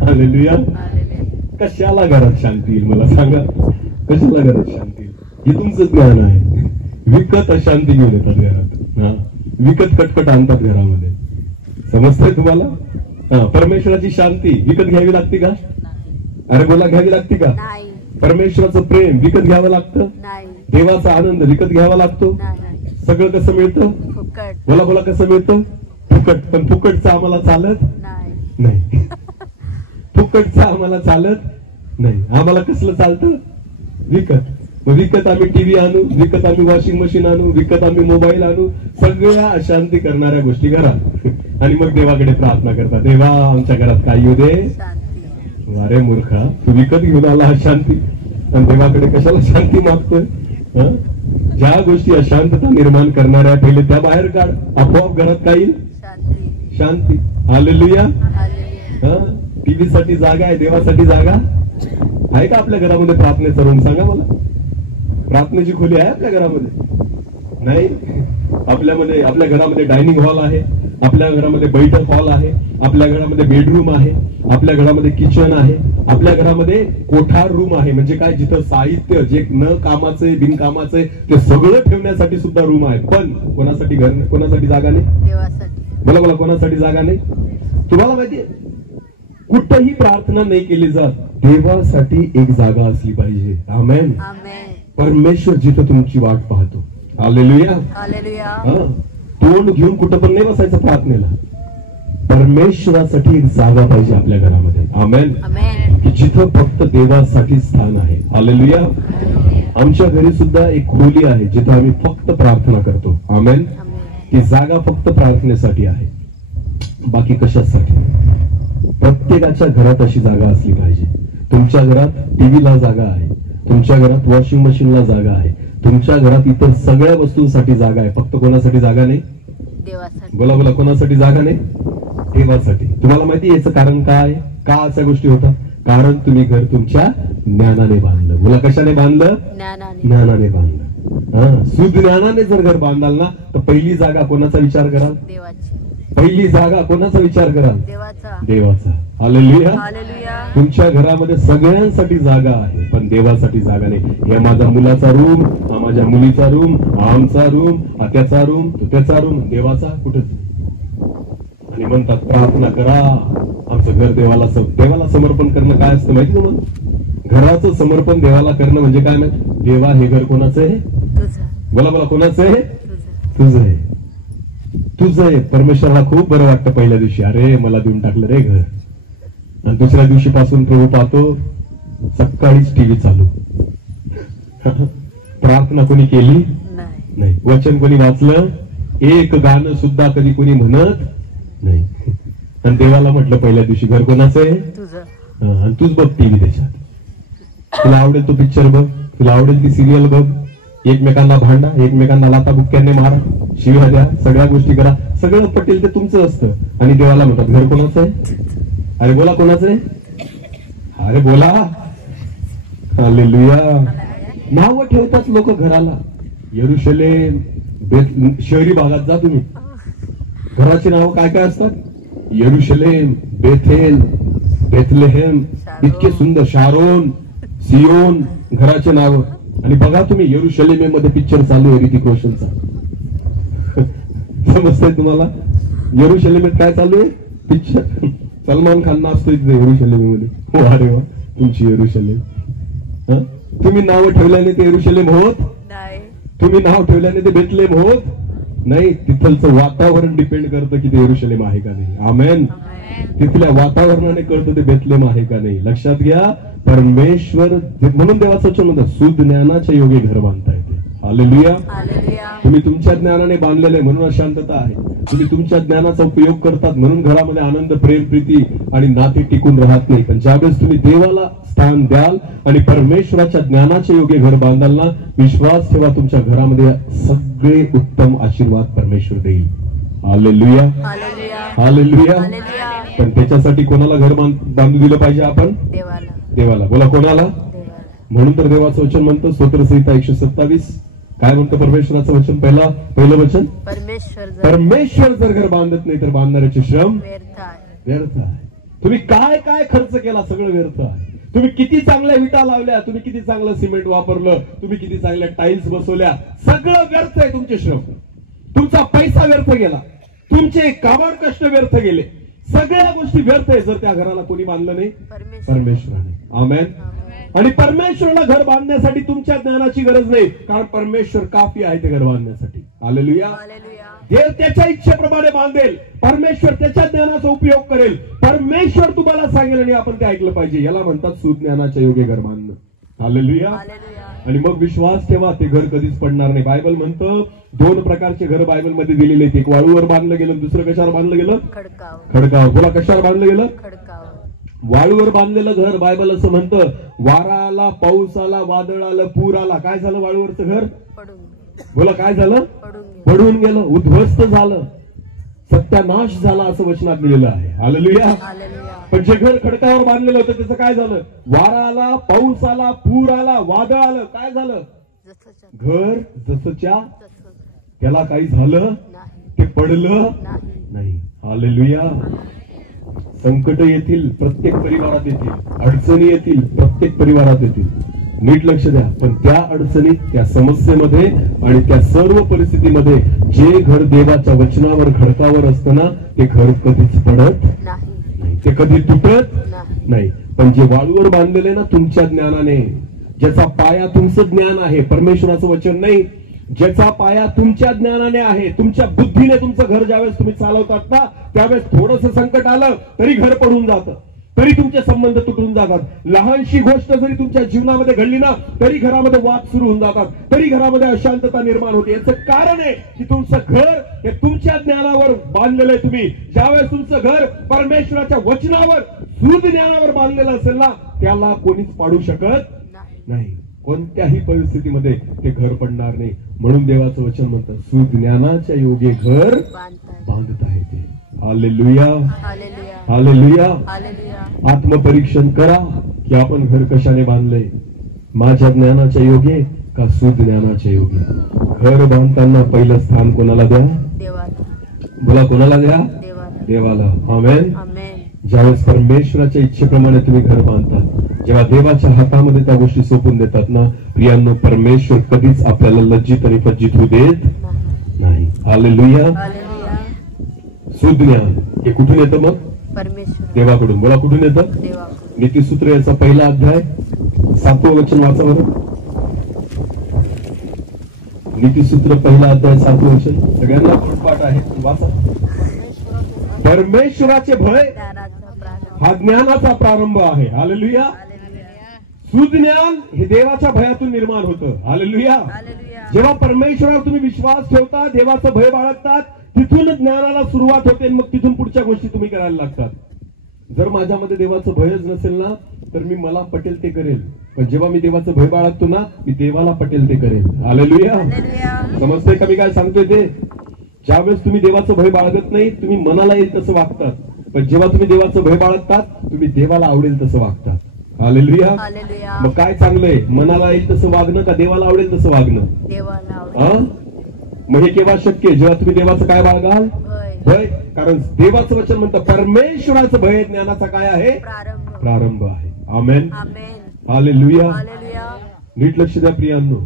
हालेलुया. कशाला घरात शांती येईल मला सांगा? कशाला घरात शांती येईल? हे तुमचं ज्ञान आहे. विकत अशांती घेऊन येतात घरात. हा, विकत कटकट आणतात घरामध्ये. समजतंय तुम्हाला? हा, परमेश्वराची शांती विकत घ्यावी लागते का? अरे बोला, घ्यावी लागते का? नाही. परमेश्वराचं प्रेम विकत घ्यावं लागतं? नाही. देवाचा आनंद विकत घ्यावा लागतो? नाही. सगळं कसं मिळतं? फुकट. बोला बोला, कसं मिळतं? फुकट. पण फुकटचं आम्हाला चालत नाही. फुकटचं आम्हाला चालत नाही. आम्हाला कसलं चालतं? विकत. मग विकत आम्ही टीव्ही आणू, विकत आम्ही वॉशिंग मशीन आणू, विकत आम्ही मोबाईल आणू, सगळ्या अशांती करणाऱ्या गोष्टी घरात. आणि मग देवाकडे प्रार्थना करतात, देवा आमच्या घरात काय येऊ दे? अरे मूर्खा, तू विकत घेऊन आला अशांती आणि देवाकडे कशाला शांती मागतोय? ज्या गोष्टी अशांतता निर्माण करणाऱ्या पहिले त्या बाहेर काढ, आपोआप घरात काय येईल? शांती. हालेलुया. टीव्ही साठी जागा आहे, देवासाठी जागा आहे का आपल्या घरामध्ये? प्रार्थनेचा रूम सांगा मला. प्रार्थनेची खोली आहे आपल्या घरामध्ये? नाही. आपल्या घरामध्ये डायनिंग हॉल आहे, आपल्या घरामध्ये बैठक हॉल आहे, आपल्या घरामध्ये बेडरूम आहे, आपल्या घरामध्ये किचन आहे, आपल्या घरामध्ये कोठार रूम आहे. म्हणजे काय? जिथं साहित्य जे न कामाचे बिनकामाचे ते सगळं ठेवण्यासाठी सुद्धा रूम आहे. पण कोणासाठी घर, कोणासाठी जागा नाही? देवासाठी. बोला बोला, कोणासाठी जागा नाही? तुम्हाला माहितीये, कुठेही प्रार्थना नाही केली जात, देवासाठी एक जागा असली पाहिजे. आमेन. परमेश्वर जिथं तुमची वाट पाहतो. हालेलुया. तोंड घेऊन कुठं पण नाही बसायचं प्रार्थनेला. परमेश्वरासाठी एक जागा पाहिजे आपल्या घरामध्ये. आमेन. की जिथं फक्त देवासाठी स्थान आहे. हालेलुया. आमच्या घरी सुद्धा एक खोली आहे जिथं आम्ही फक्त प्रार्थना करतो. आमेन. ती जागा फक्त प्रार्थनेसाठी आहे, बाकी कशासाठी? प्रत्येकाच्या घरात अशी जागा असली पाहिजे. तुमच्या घरात टीव्हीला जागा आहे, तुमच्या घरात वॉशिंग मशीनला जागा आहे, तुमच्या घरात इतर सगळ्या वस्तूंसाठी जागा आहे. फक्त कोणासाठी जागा नाही? देवासाठी. बोला बोला, कोणासाठी जागा नाही? देवासाठी. तुम्हाला माहिती याचं कारण काय? का अशा गोष्टी होतात? कारण तुम्ही घर तुमच्या ज्ञानाने बांधलं. बोला, कशाने बांधलं? ज्ञानाने बांधलं. सुज्ञानाने जर घर बांधाल ना, तर पहिली जागा कोणाचा विचार कराल? देवाची. पहिली जागा कोणाचा विचार कराल? देवाचा. हालेलुया. तुमच्या घरामध्ये सगळ्यांसाठी जागा आहे, पण देवासाठी जागा नाही. या माझ्या मुलाचा रूम, हा माझ्या मुलीचा रूम, हा आमचा रूम, हा त्याचा रूम, तो त्याचा रूम, देवाचा कुठेच. आणि म्हणतात प्रार्थना करा, आमचं घर देवाला समर्पण करणं काय असतं माहिती तुम्हाला? घराचं समर्पण देवाला करणं म्हणजे काय माहिती? देवा, हे घर कोणाचं आहे? बोला बोला, कोणाचं आहे? तुझं आहे. तुझं आहे. परमेश्वराला खूप बरं वाटतं पहिल्या दिवशी, अरे मला देऊन टाकलं रे घर. आणि दुसऱ्या दिवशी पासून प्रभू पाहतो सकाळीच टीव्ही चालू. प्रार्थना कोणी केली नाही, वचन कोणी वाचलं, एक गाणं सुद्धा कधी कोणी म्हणत नाही. आणि देवाला म्हटलं पहिल्या दिवशी घर कोणाचं आहे? तुझं. आणि तूच बघ टीव्ही, त्याच्यात तुला आवडेल तो पिक्चर बघ, तुला आवडेल ती सिरियल बघ, एकमेकांना भांडा, एकमेकांना लाता बुक्क्यांनी मारा, शिव्या द्या, सगळ्या गोष्टी करा, सगळं पटेल ते तुमचं असतं. आणि देवाला म्हणतात घर कोणाचं आहे? अरे बोला, कोणाचं आहे? अरे बोला. हालेलुया. नावं ठेवतात लोक घराला. यरुशलेम, शहरी भागात जा तुम्ही, घराची नावं काय काय असतात? यरुशलेम, बेथेल, बेथलेहेम, इतके सुंदर, शारोन, सियोन घराचे नाव. आणि बघा तुम्ही यरुशलेमेमध्ये पिक्चर चालू आहे ऋतिक रोशनचा. समजतंय तुम्हाला यरुशलेमेत काय चालू आहे पिक्चर? सलमान खान नाचतोय तिथे यरुशलेमेमध्ये. हो अरे वा तुमची यरुशलेम. तुम्ही नाव ठेवल्याने ते यरुशलेम होत नाही. तुम्ही नाव ठेवल्याने ते बेथलेम होत नाही. तिथलचं वातावरण डिपेंड करतं की ते यरुशलेम आहे का नाही. आमेन. तिथल्या वातावरणाने कळतं ते बेथलेम आहे का नाही. लक्षात घ्या परमेश्वर. म्हणून देवाचं वचन म्हणतात सुज्ञानाच्या योगे घर बांधता येते. हालेलुया. तुम्ही तुमच्या ज्ञानाने बांधलेले म्हणून अशांतता आहे. तुम्ही तुमच्या ज्ञानाचा उपयोग करतात म्हणून घरामध्ये आनंद प्रेम प्रीती आणि नाते टिकून राहत नाही. पण ज्यावेळेस तुम्ही देवाला स्थान द्याल आणि परमेश्वराच्या ज्ञानाच्या योगे घर बांधाल ना, विश्वास ठेवा तुमच्या घरामध्ये सगळे उत्तम आशीर्वाद परमेश्वर देईल. हालेलुया. हालेलुया. पण त्याच्यासाठी कोणाला घर बांधू दिलं पाहिजे आपण? देवाला. बोला कोणाला? म्हणून तर देवाचं वचन म्हणतं स्तोत्रसंहिता 127 काय म्हणतं परमेश्वराचं वचन? पहिलं वचन परमेश्वर जर घर बांधत नाही तर बांधणाऱ्याचे श्रम व्यर्थ आहे. तुम्ही काय काय खर्च केला सगळं व्यर्थ आहे. तुम्ही किती चांगल्या विटा लावल्या, तुम्ही किती चांगलं सिमेंट वापरलं, तुम्ही किती चांगल्या टाईल्स बसवल्या, सगळं व्यर्थ आहे. तुमचे श्रम, तुमचा पैसा व्यर्थ गेला, तुमचे काबाड कष्ट व्यर्थ गेले, सगळ्या गोष्टी व्यर्थ आहे जर त्या घराला कोणी बांधलं नाही? परमेश्वराने. आमेन. आणि परमेश्वराला घर बांधण्यासाठी तुमच्या ज्ञानाची गरज नाही, कारण परमेश्वर काफी आहे ते घर बांधण्यासाठी. हालेलुया. देव त्याच्या इच्छेप्रमाणे बांधेल. परमेश्वर त्याच्या ज्ञानाचा उपयोग करेल. परमेश्वर तुम्हाला सांगेल आणि आपण ते ऐकलं पाहिजे. याला म्हणतात सुज्ञानाच्या योगे घर बांधणं. हालेलुया. आणि मग विश्वास ठेवा ते घर कधीच पडणार नाही. बायबल म्हणतं 2 प्रकारचे घर बायबल मध्ये दिलेले आहेत. एक वाळूवर बांधलं गेलं, दुसरं कशावर बांधलं गेलं? खडकावर. बोला कशावर बांधलं गेलं? वाळूवर बांधलेलं घर बायबल असं म्हणतं वारा आला, पाऊस आला, वादळ आलं, पूर आला, काय झालं? वाळूवरचं घर बोला काय झालं? पडून गेलं, उद्ध्वस्त झालं, सत्यानाश झाला असं वचनात लिहिलेलं आहे. हालेलुया. पण जे घर खडकावर बांधलेलं होतं त्याचं काय झालं? वारा आला, पाऊस आला, पूर आला, वादळ आलं, काय झालं? घर जसंच्या त्याला काही झालं, ते पडलं नाही. हालेलुया. संकट येतील प्रत्येक परिवारात येतील, अडचणी येतील प्रत्येक परिवारात येतील. नीट लक्ष द्या. पण त्या अडचणीत, त्या समस्येमध्ये आणि त्या सर्व परिस्थितीमध्ये जे घर देवाच्या वचनावर खडकावर असतं ना, ते घर कधीच पडत नाही, ते कधी तुटत नाही. पण जे वाळूवर बांधलेले ना तुमच्या ज्ञानाने, ज्याचा पाया तुमचं ज्ञान आहे, परमेश्वराचं वचन नाही, ज्याचा पाया तुमच्या ज्ञानाने आहे, तुमच्या बुद्धीने तुमचं घर ज्यावेळेस तुम्ही चालवतात ना, त्यावेळेस थोडंसं संकट आलं तरी घर पडून जातं, तरी तुमचे संबंध तुटून जातात. लहानशी गोष्ट जरी तुमच्या जीवनामध्ये घडली ना, तरी घरामध्ये वाद सुरू होऊन जातात, तरी घरामध्ये अशांतता निर्माण होते. याचं कारण आहे की तुमचं घर हे तुमच्या ज्ञानावर बांधलेलं आहे. तुम्ही ज्यावेळेस तुमचं घर परमेश्वराच्या वचनावर, सुज्ञानावर बांधलेलं असेल ना, त्याला कोणीच पाडू शकत नाही. कोणत्याही परिस्थितीमध्ये ते घर पडणार नाही. म्हणून देवाचं वचन म्हणतं सुज्ञानाच्या योगे घर बांधता येते. हालेलुया. हालेलुया. आत्मपरीक्षण करा की आपण घर कशाने बांधले, माझ्या ज्ञानाच्या योगे का सुज्ञानाच्या योगे. घर बांधताना पहिलं स्थान कोणाला द्या? बोला कोणाला द्या? देवाला. आमेन. ज्यावेळेस परमेश्वराच्या इच्छेप्रमाणे तुम्ही घर बांधतात, जेव्हा देवाच्या हातामध्ये त्या गोष्टी सोपून देतात ना, प्रियांनो, परमेश्वर कधीच आपल्याला लज्जित आणि फज्जित होऊ देत नाही. हालेलुया. सुज्ञान हे कुठून येतं? मग देवाकडून. बोला कुठून येतं? नीतिसूत्र याचा पहिला अध्याय 7वं वचन वाचा बरं. नीतिसूत्र पहिला अध्याय 7वं वचन सगळ्यांना पाठ आहे, वाचा. परमेश्वराचे भय हा ज्ञानाचा प्रारंभ आहे. हालेलुया. सुज्ञान हे देवाच्या भयातून निर्माण होतं. हालेलुया. जेव्हा परमेश्वरावर तुम्ही विश्वास ठेवता, देवाचं भय बाळगतात, तिथून ज्ञानाला सुरुवात होते. मग तिथून पुढच्या गोष्टी तुम्ही करायला लागतात. जर माझ्यामध्ये देवाचं भयच नसेल ना, तर मी मला पटेल ते करेल. पण जेव्हा मी देवाचं भय बाळगतो ना, मी देवाला पटेल ते करेल. हालेलुया. समजतंय का मी काय सांगतोय ते? ज्यावेळेस तुम्ही देवाचं भय बाळगत नाही, तुम्ही मनाला येईल तसं वागतात. पण जेव्हा तुम्ही देवाचं भय बाळगतात, तुम्ही देवाला आवडेल तसं वागतात. हालेलुया. मग काय चांगलंय? मनाला येईल तसं वागणं का देवाला आवडेल तसं वागणं? मग हे केव्हा शक्य? जेव्हा तुम्ही देवाचं काय बाळगाल? भय. कारण देवाचं वचन म्हणतं परमेश्वराचं भय ज्ञानाचा काय आहे? प्रारंभ आहे. आमेन. हालेलुया. हालेलुया. नीट लक्ष द्या प्रियांनो,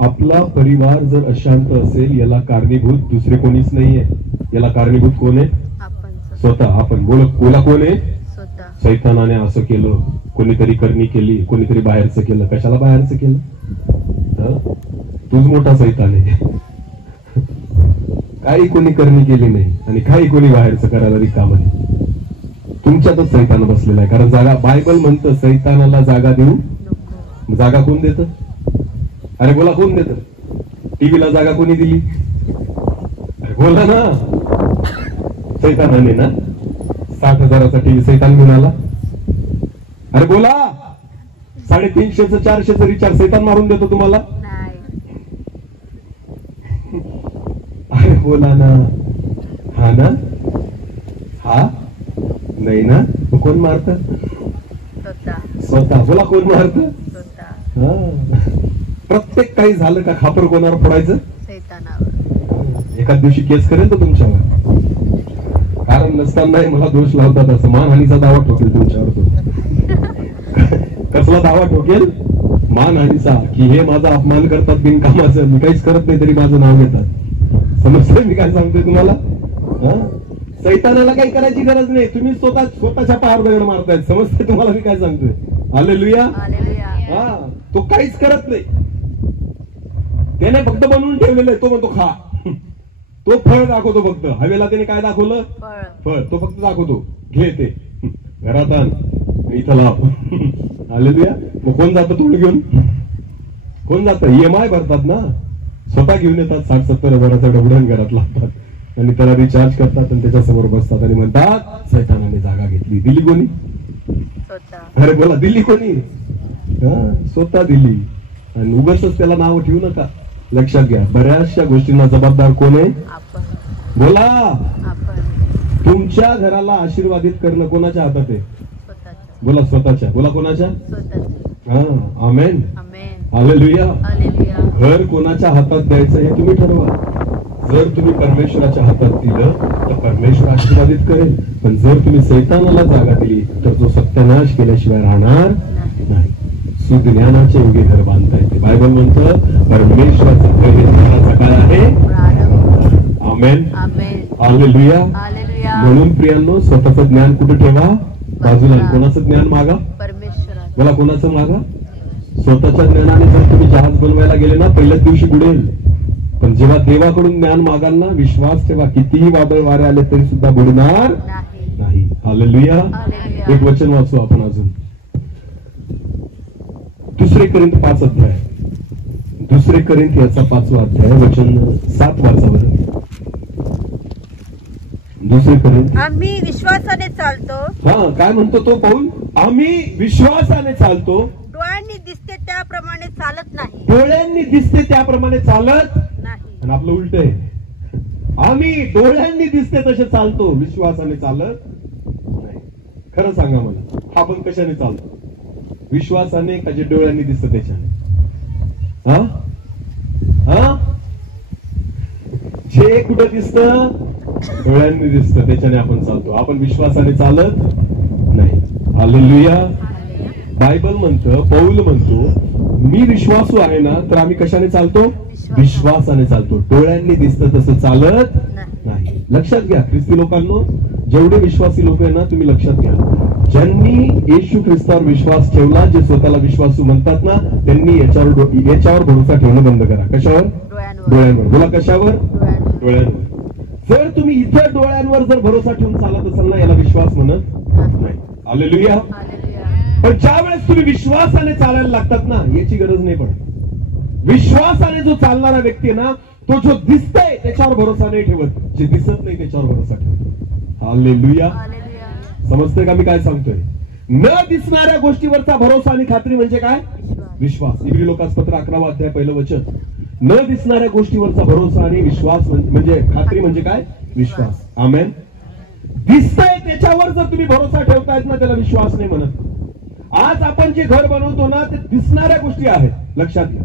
आपला परिवार जर अशांत असेल याला कारणीभूत दुसरे कोणीच नाहीये. याला कारणीभूत कोण आहे? आपण स्वतः. आपण बोला कोण आहे? स्वतः. सैतानाने असं केलं, कोणीतरी करणी केली, कोणीतरी बाहेरचं केलं. कशाला बाहेरचं केलं? तूच मोठा सैतान आहे. काही कोणी करणी केली नाही आणि काही कोणी बाहेरचं करायला रिकाम नाही. तुमच्यातच सैतान बसलेला आहे. कारण जागा, बायबल म्हणतं सैतानाला जागा देऊ. नको. जागा कोण देतं? अरे बोला, कोण देतं? टीव्हीला जागा कोणी दिली? अरे बोला ना, सैतानाने ना. 60,000चा टीव्ही सैतान घेऊन आला. अरे बोला, 350चं 400चं रिचार्ज सैतान मारून देतो तुम्हाला. नाही. अरे बोला ना. हा ना, हा नाही ना, मग कोण मारत? स्वतः. स्वतः. बोला, कोण मारत? स्वतः. प्रत्येक काही झालं का खापर कोणावर फोडायचं? सैतानावर. एखाद दिवशी केस करेल तर तुमच्यावर. कारण नसतानाही मला दोष लावतात असं मानहानीचा दावा ठोकेल तुमच्यावर. तो कसला दावा ठोकेल? मानहानीचा, की हे माझा अपमान करतात बिनकामाचं, मी काहीच करत नाही तरी माझं नाव घेतात. समजतंय मी काय सांगतोय तुम्हाला? सैतानाला काही करायची गरज नाही. तुम्ही स्वतःच्या पायावर दगड मारतायत. समजतंय तुम्हाला मी काय सांगतोय? हालेलुया. हालेलुया. तो काहीच करत नाही. त्याने फक्त बनवून ठेवलेलं आहे. तो म्हणतो खा. तो फळ दाखवतो फक्त. हवेला त्याने काय दाखवलं? फळ. तो फक्त दाखवतो, घे ते घरात आण, इथं लाव. हालेलुया. मग कोण जातं तोड घेऊन? कोण जातं? EMI भरतात ना, स्वतः घेऊन येतात. 60-70 हजाराचा डबडण घरात लावतात आणि त्याला रिचार्ज करतात आणि त्याच्यासमोर बसतात आणि म्हणतात सैतानाने जागा घेतली. दिली कोणी? स्वतः. अरे बोला, दिली कोणी? स्वतः दिली. आणि उगाचच त्याला नाव ठेवू नका. लक्षात घ्या, बऱ्याचशा गोष्टींना जबाबदार कोण आहे? आपण. बोला. आपण. तुमच्या घराला आशीर्वादित करणं कोणाच्या हातात आहे? स्वतःच्या. बोला, स्वतःच्या. बोला, कोणाच्या? स्वतःच्या. आमेन. आमेन. हालेलुया. हालेलुया. घर कोणाच्या हातात द्यायचं हे तुम्ही ठरवा. जर तुम्ही परमेश्वराच्या हातात दिलं तर परमेश्वर आशीर्वादित करेल. पण जर तुम्ही सैतानाला जागा दिली तर तो सत्यानाश केल्याशिवाय राहणार नाही. सुज्ञानाचे योग्य घर बांधता येते. बायबल म्हणतं परमेश्वराचं घर हे ज्ञानाचं काय आहे? आमेन. आमेन. हालेलुया. हालेलुया. म्हणून प्रियांनो, स्वतःचं ज्ञान कुठे ठेवा? बाजूला. कोणाचं ज्ञान मागा? परमेश्वराचं. मला कोणाचं मागा? स्वतःच्या ज्ञानाने जर तुम्ही जहाज बनवायला गेले ना, पहिल्याच दिवशी बुडेल. पण जेव्हा देवाकडून ज्ञान मागाल ना, विश्वास ठेवा, कितीही वादळ वारे आले तरी सुद्धा बुडणार नाही. हालेलुया. एक वचन वाचू आपण अजून. 2 कोरिंथ 5 अध्याय. 2 कोरिंथ याचा 5वा अध्याय वचन 7 वाचा बरं. 2 कोरिंथ. आम्ही विश्वासाने चालतो. काय म्हणतो तो पाऊल? आम्ही विश्वासाने चालतो. डोळ्यांनी दिसते त्याप्रमाणे चालत नाही. डोळ्यांनी दिसते त्याप्रमाणे चालत नाही. आणि आपलं उलट आहे. आम्ही डोळ्यांनी दिसते तसे चालतो, विश्वासाने चालत नाही. खरं सांगा मला, आपण कशाने चालतो? विश्वासाने का जे डोळ्यांनी दिसतं त्याच्याने? जे कुठं दिसतं? डोळ्यांनी दिसतं त्याच्याने आपण चालतो. आपण विश्वासाने चालत नाही. हालेलुया. बायबल म्हणतं, पौल म्हणतो, मी विश्वासू आहे ना, तर आम्ही कशाने चालतो? विश्वासाने चालतो. डोळ्यांनी दिसतं तसं चालत नाही. लक्षात घ्या ख्रिस्ती लोकांनो, जेवढे विश्वासी लोक आहे ना, तुम्ही लक्षात घ्या, ज्यांनी येशू ख्रिस्तावर विश्वास ठेवला, जे स्वतःला विश्वासू म्हणतात ना, त्यांनी याच्यावर भरोसा ठेवणं बंद करा. कशावर? डोळ्यांवर. बोला, कशावर? डोळ्यांवर. जर तुम्ही इथं डोळ्यांवर जर भरोसा ठेवून चालत असाल ना, याला विश्वास म्हणत नाही. हालेलुया. पण ज्या वेळेस तुम्ही विश्वासाने चालायला लागतात ना, याची गरज नाही पडत. विश्वासाने जो चालणारा व्यक्ती आहे ना, तो जो दिसतंय त्याच्यावर भरोसा नाही ठेवत, जे दिसत नाही त्याच्यावर भरोसा ठेवत. हालेलुया. समजतंय का मी काय सांगतोय? न दिसणाऱ्या गोष्टीवरचा भरोसा आणि खात्री म्हणजे काय? विश्वास. इब्री लोकांपत्र 11 अध्याय 1 वचन. न दिसणाऱ्या गोष्टीवरचा भरोसा आणि विश्वास म्हणजे खात्री म्हणजे काय? विश्वास. आमेन. दिसतंय त्याच्यावर जर तुम्ही भरोसा ठेवतायत ना, त्याला विश्वास नाही म्हणत. आज आपण जे घर बनवतो ना, ते दिसणाऱ्या गोष्टी आहेत. लक्षात घ्या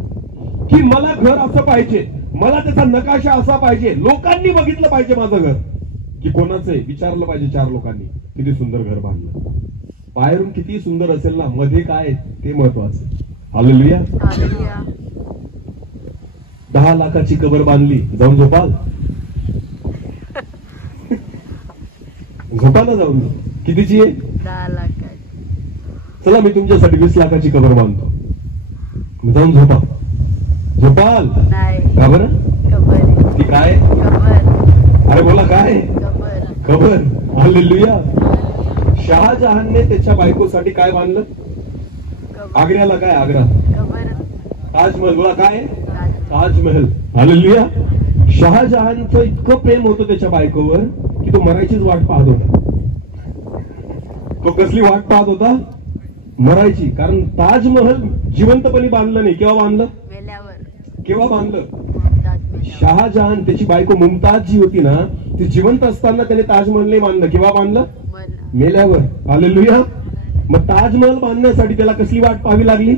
की मला घर असं पाहिजे, मला त्याचा नकाशा असा पाहिजे, लोकांनी बघितलं पाहिजे माझं घर की कोणाचं आहे, विचारलं पाहिजे 4 लोकांनी किती सुंदर घर बांधलं. बाहेरून किती सुंदर असेल ना, मध्ये काय ते महत्वाचं. हालेलुया. हालेलुया. 10 लाखाची कबर बांधली, जाऊन झोपाल? झोपा ना जाऊन. कितीची आहे? 10 लाखाची. चला मी तुमच्यासाठी 20 लाखाची कबर बांधतो, जाऊन झोपा. झोपाल? नाही. का बरं? कबर. ती काय? कबर. अरे बोला काय? कबर. कबर. हालेलुया. शहाजहानने त्याच्या बायकोसाठी काय बांधलं? कबर. आग्र्याला काय? आग्रा. कबर. ताजमहल. बोला काय? राज. ताजमहल. हालेलुया. शहाजहानचं इतकं प्रेम होतं त्याच्या बायकोवर की तो मरायचीच वाट पाहत होता. तो कसली वाट पाहत होता? मरायची. कारण ताजमहल जिवंतपणी बांधलं नाही. केव्हा बांधलं? मेल्यावर. केव्हा बांधलं? मुमताज मेल्यावर. शहाजहान त्याची बायको मुमताज जी होती ना, ती जिवंत असताना त्याने ताजमहल नाही बांधलं. केव्हा बांधलं? मन. मेल्यावर. हालेलुया. मग ताजमहल बांधण्यासाठी त्याला कसली वाट पाहावी लागली?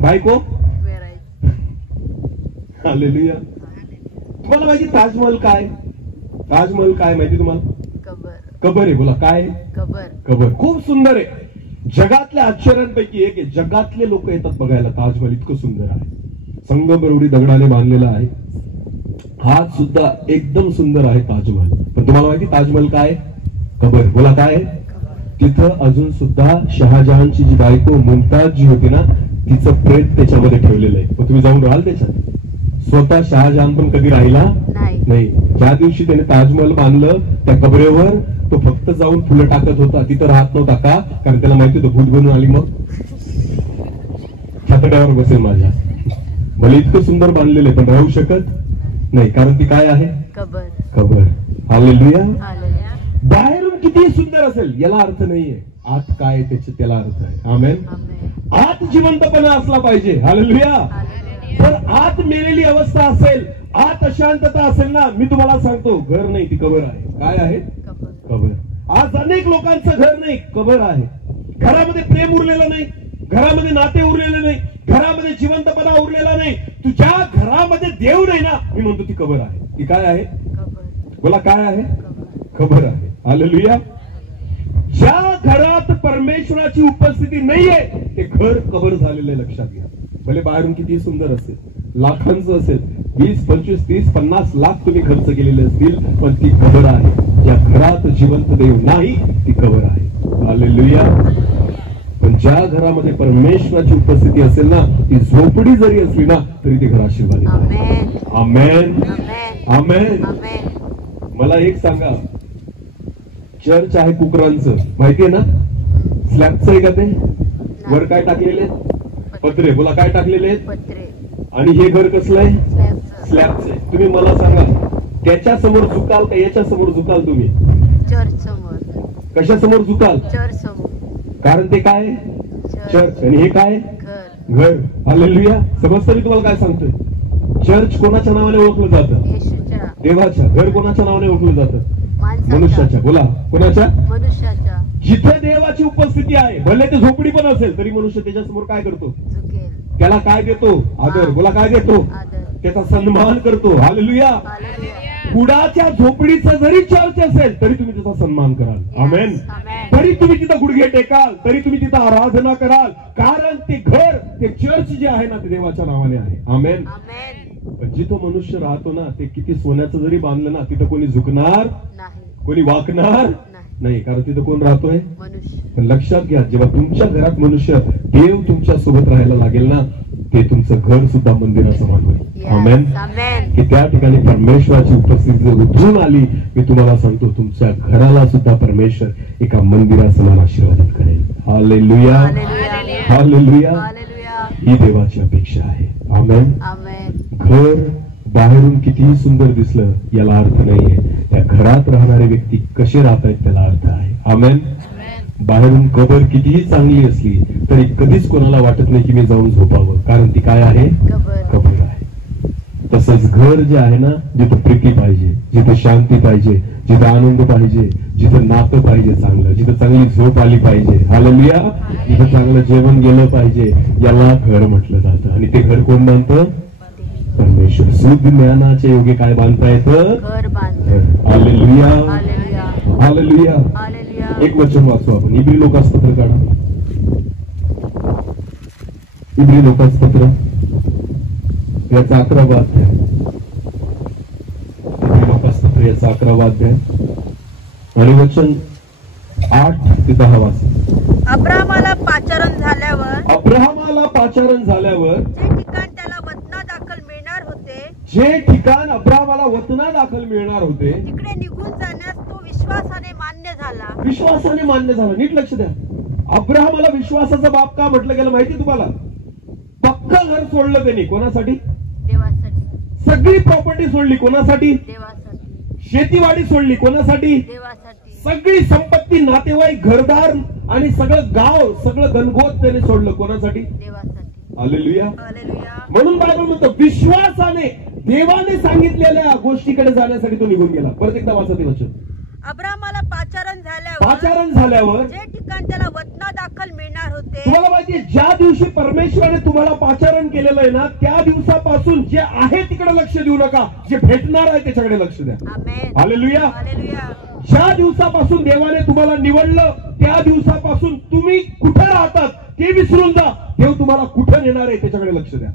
बायको. मेरायची. हालेलुया. तुम्हाला माहिती ताजमहल काय? ताजमहल काय माहिती तुम्हाला? कबर. कबर आहे. बोला काय? कबर. कबर. खूप सुंदर आहे. जगातल्या आश्चर्यांपैकी एक आहे. जगातले लोक येतात बघायला ताजमहल. इतकं सुंदर आहे. संगमरवरी दगडाने बांधलेला आहे. हात सुद्धा एकदम सुंदर आहे ताजमहल. पण तुम्हाला माहिती ताजमहल काय? कबर. बोला काय? तिथं अजून सुद्धा शहाजहानची जी बायको मुमताज जी होती ना, तिचं प्रेत त्याच्यामध्ये ठेवलेलं आहे. मग तुम्ही जाऊन राहाल त्याच्यात? स्वतः शहाजहान पण कधी राहिला नाही. ज्या दिवशी त्याने ताजमहल बांधलं त्या कबरेवर तो फक्त जाऊन फुलं टाकत होता. तिथं राहत नव्हता. का? कारण त्याला माहिती होतं भूत बनून आली मग छातड्यावर बसेल माझ्या. भले इतकं सुंदर बांधलेलं आहे पण राहू शकत नाही. कारण ती काय आहे? कबर. कबर. हालेलुया. हालेलुया. बाहेरून किती सुंदर असेल याला अर्थ नाहीये. आत काय त्याला अर्थ आहे. आमेन. आमेन. आत जिवंतपणा असला पाहिजे. हालेलुया. हालेलुया. पण आत मेलेली अवस्था असेल, आत अशांतता असेल ना, मी तुम्हाला सांगतो घर नाही ती कबर आहे. काय आहे? कबर. कबर. आज अनेक लोकांचं घर नाही, कबर आहे. घरामध्ये प्रेम उरलेलं नाही, घरामध्ये नाते उरलेले नाही, घरामध्ये जिवंतपणा उरलेला नाही. तुझ्या घरामध्ये देव नाही ना, मी म्हणतो ती कबर आहे. ती काय आहे? कबर. बोला काय आहे? कबर. कबर आहे. हालेलुया. ज्या घरात परमेश्वराची उपस्थिती नाहीये ते घर कबर झालेलं आहे. लक्षात घ्या. भले बाहेरून किती सुंदर असेल, लाखांचं असेल, 20, 25, 30, 50 लाख तुम्ही खर्च केलेले असतील, पण ती कबर आहे. ज्या घरात जिवंत देव नाही ती कबर आहे. हालेलुया. पण ज्या घरामध्ये परमेश्वराची उपस्थिती असेल ना, ती झोपडी जरी असली ना तरी ते घर आशीर्वादित आहे. आमेन. आमेन. आमेन. आमेन. आमेन. मला एक सांगा, चर्च आहे कुकरांचं, माहितीये ना? स्लॅबचं आहे का ते? वर काय टाकलेले? पत्रे. बोला काय टाकलेले आहेत? पत्रे. आणि हे घर कसलं आहे? स्लॅबचं. स्लॅबचं आहे. तुम्ही मला सांगा, त्याच्या समोर झुकाल का याच्या समोर झुकाल तुम्ही? चर्च समोर. कशा समोर झुकाल? चर्च समोर. कारण ते काय? चर्च. आणि हे काय? घर. घर. हालेलुया. समजतं मी तुम्हाला काय सांगतोय? चर्च कोणाच्या नावाने ओळखलं जातं? येशूच्या. देवाच्या. घर कोणाच्या नावाने ओळखलं जातं? माणसाच्या. मनुष्याच्या. बोला कोणाच्या? मनुष्याच्या. जिथे देवाची उपस्थिती आहे, भले ते झोपडी पण असेल तरी मनुष्य त्याच्या समोर काय करतो? झुकेल. त्याला काय देतो? आदर. बोला काय देतो? आदर. त्याचा सन्मान करतो. हालेलुया. हालेलुया. कुडाच्या झोपडीचं जरी चर्च असेल तरी तुम्ही त्याचा सन्मान कराल. आमेन. आमेन. तरी तुम्ही तिथं गुडघे टेकाल, तरी तुम्ही तिथं आराधना कराल, कारण ते घर, ते चर्च जे आहे ना ते देवाच्या नावाने आहे. आमेन. आमेन. पण जिथं मनुष्य राहतो ना ते किती सोन्याचं जरी बांधलं ना तिथं कोणी झुकणार नाही. कोणी वाकणार नाही. कारण तिथं कोण राहतोय? मनुष्य. पण लक्षात घ्या, जेव्हा तुमच्या घरात मनुष्य देव तुमच्या सोबत राहायला लागेल ना, ते तुमचं घर सुद्धा मंदिरासमान होईल. आमेन. आमेन. की त्या ठिकाणी परमेश्वराची उपस्थिती जर उतरून आली, मी तुम्हाला सांगतो तुमच्या घराला सुद्धा परमेश्वर एका मंदिरासमान आशीर्वादित करेल. हालेलुया. हालेलुया. हालेलुया. हालेलुया. ही देवाची अपेक्षा आहे. आमेन. आमेन. घर बाहेरून कितीही सुंदर दिसलं याला अर्थ नाहीये. त्या घरात राहणारे व्यक्ती कसे राहत आहेत त्याला अर्थ आहे. आमेन. बाहेरून कबर कितीही चांगली असली तरी कधीच कोणाला वाटत नाही की मी जाऊन झोपावं, कारण ती काय आहे? कबर. कबर आहे. तसंच घर जे आहे ना, जिथं प्रीती पाहिजे, जिथं शांती पाहिजे, जिथं आनंद पाहिजे, जिथं नातं पाहिजे चांगलं, जिथं चांगली झोप आली पाहिजे, हालेलुया, जिथं चांगलं जेवण गेलं पाहिजे, याला घर म्हटलं जातं. आणि ते घर कोण बांधतं? परमेश्वर. शुद्ध ज्ञानाच्या योगे काय बांधता येतं? घर बांधलं. हालेलुया. हालेलुया. हालेलुया. हालेलुया. एक वचन वाचू आपण. इब्री लोकांपत्र काढा. इब्री लोकांपत्र याचा 11वा अध्याय. इब्री लोकांपत्र याचा 11वा अध्याय आणि वचन 8 ते 10 वाचा. अब्रामाला पाचारण झाल्यावर जे ठिकाण त्याला वतना दाखल मिळणार होते, जे ठिकाण अब्रामाला वतना दाखल मिळणार होते, तिकडे निघून जाण्यास तो विश्वासाने मान्य झाला. विश्वासाने मान्य झाला. नीट लक्ष द्या. अब्रामाला विश्वासाचा बाप का म्हटलं गेलं माहिती तुम्हाला? पक्का घर सोडलं त्यांनी. कोणासाठी? देवासाठी. सगळी प्रॉपर्टी सोडली. कोणासाठी? देवासाठी. शेतीवाडी सोडली. कोणासाठी? देवासाठी. सगळी संपत्ती, नातेवाईक, घरदार आणि सगळं गाव, सगळं गणगोत त्याने सोडलं. कोणासाठी? देवासाठी. हालेलुया. हालेलुया. म्हणून बायबल म्हणतो विश्वासाने देवाने सांगितलेल्या गोष्टीकडे जाण्यासाठी तो निघून गेला. परत एकदा वाचा ते वचन. अब्रामाला पाचारण झाल्यावर जे ठिकाण त्याला वतना दाखल मिळणार होते, तुम्हाला माहितीये ज्या दिवशी परमेश्वराने तुम्हाला पाचारण केलेलं आहे ना, त्या दिवसापासून जे आहे तिकडे लक्ष देऊ नका. जे भेटणार आहे त्याच्याकडे लक्ष द्या. आमेन. हालेलुया. हालेलुया. ज्या दिवसापासून देवाने तुम्हाला निवडलं त्या दिवसापासून तुम्ही कुठे राहतात ते विसरून जा. देव तुम्हाला कुठे नेणार आहे त्याच्याकडे लक्ष द्या.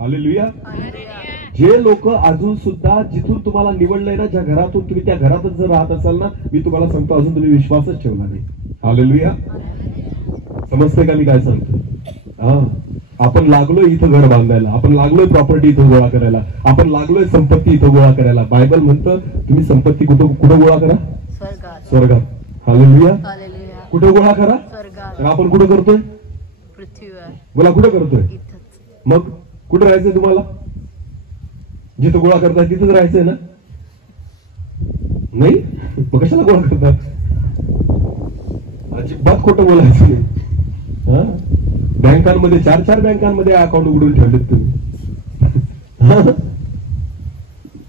हालेलुया. हालेलुया. जे लोक अजून सुद्धा जिथून तुम्हाला निवडलंय ना, ज्या घरातून तुम्ही त्या घरातच जर राहत असाल ना, मी तुम्हाला सांगतो अजून तुम्ही विश्वासच ठेवला नाही. हालेलुया. समजतंय का मी काय सांगतो? हा, आपण लागलोय इथं घर बांधायला, आपण लागलोय प्रॉपर्टी इथं गोळा करायला, आपण लागलोय संपत्ती इथं गोळा करायला. बायबल म्हणतं तुम्ही संपत्ती कुठं कुठं गोळा करा? स्वर्गात. हालेलुया. हालेलुया. कुठे गोळा करा? स्वर्गात. तर आपण कुठं करतोय? पृथ्वीवर. बोला कुठं करतोय? इथंच. मग कुठं राहायचंय तुम्हाला? जिथं गोळा करताय तिथंच राहायचंय ना? नाही मग कशाला गोळा करतात? अजिबात खोटं बोलायचं नाही. बँकांमध्ये 4 बँकांमध्ये अकाउंट उघडून ठेवलेत तुम्ही.